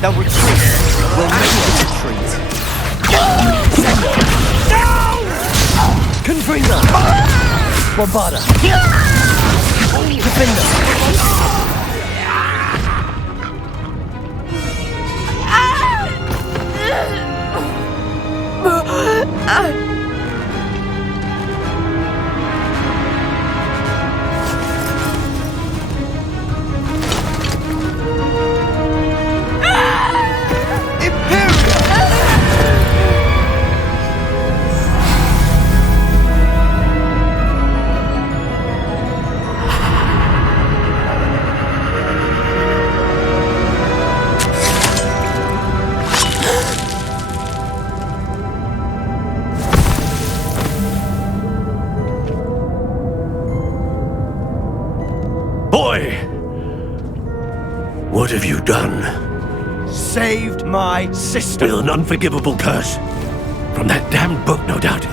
They'll retreat. We'll make them retreat. Confringo! Bombarder! Defender! What have you done? Saved my sister. With an unforgivable curse. From that damned book, no doubt.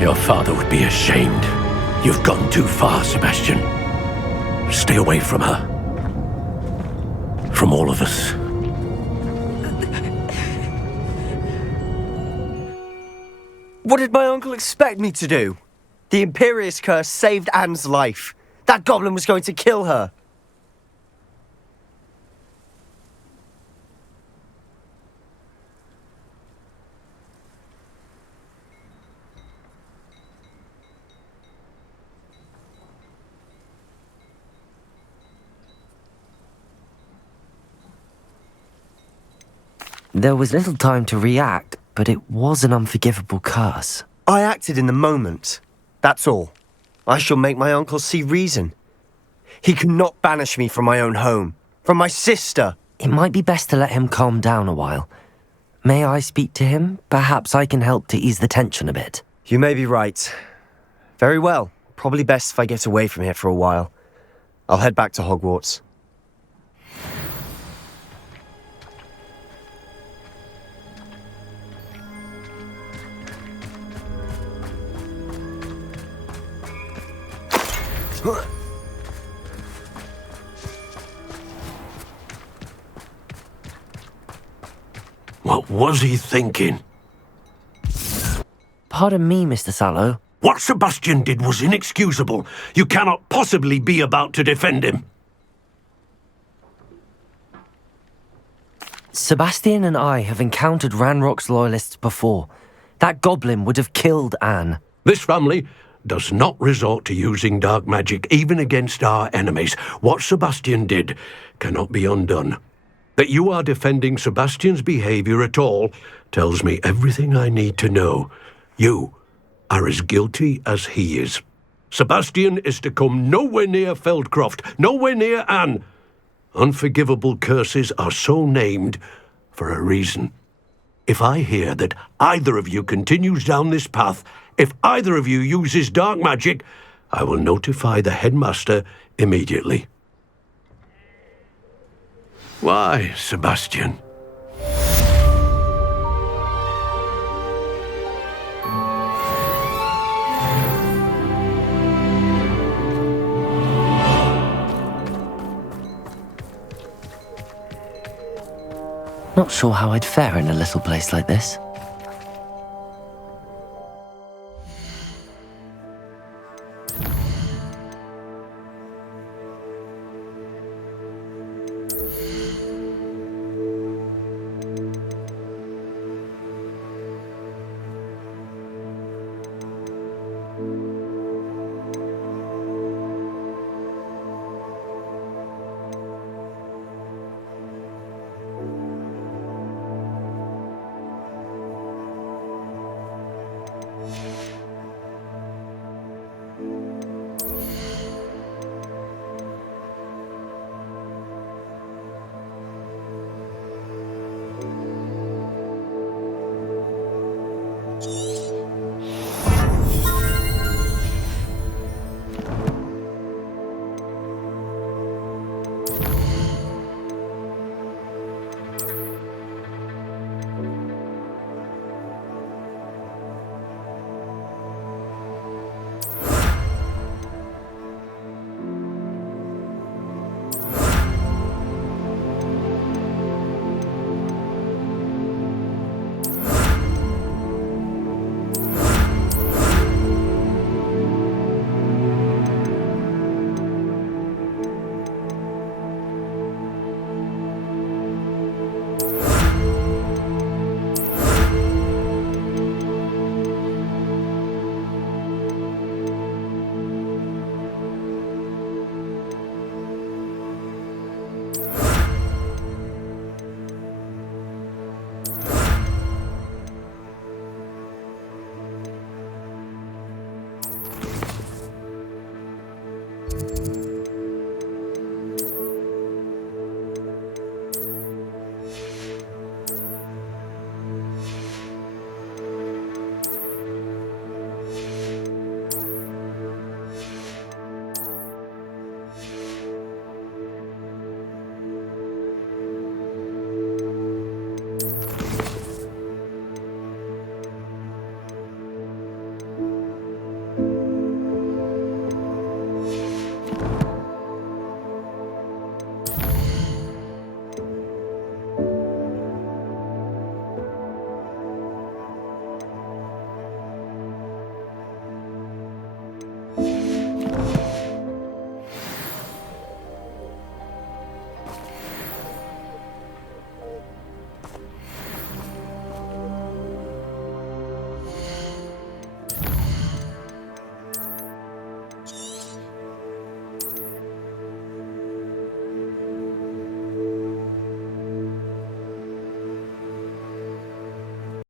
Your father would be ashamed. You've gone too far, Sebastian. Stay away from her. From all of us. What did my uncle expect me to do? The Imperious curse saved Anne's life. That goblin was going to kill her. There was little time to react, but it was an unforgivable curse. I acted in the moment. That's all. I shall make my uncle see reason. He cannot banish me from my own home, from my sister. It might be best to let him calm down a while. May I speak to him? Perhaps I can help to ease the tension a bit. You may be right. Very well. Probably best if I get away from here for a while. I'll head back to Hogwarts. What was he thinking? Pardon me, Mr. Sallow. What Sebastian did was inexcusable. You cannot possibly be about to defend him. Sebastian and I have encountered Ranrock's loyalists before. That goblin would have killed Anne. This family does not resort to using dark magic even against our enemies. What Sebastian did cannot be undone. That you are defending Sebastian's behavior at all tells me everything I need to know. You are as guilty as he is. Sebastian is to come nowhere near Feldcroft, nowhere near Anne. Unforgivable curses are so named for a reason. If I hear that either of you continues down this path, if either of you uses dark magic, I will notify the headmaster immediately. Why, Sebastian? Not sure how I'd fare in a little place like this.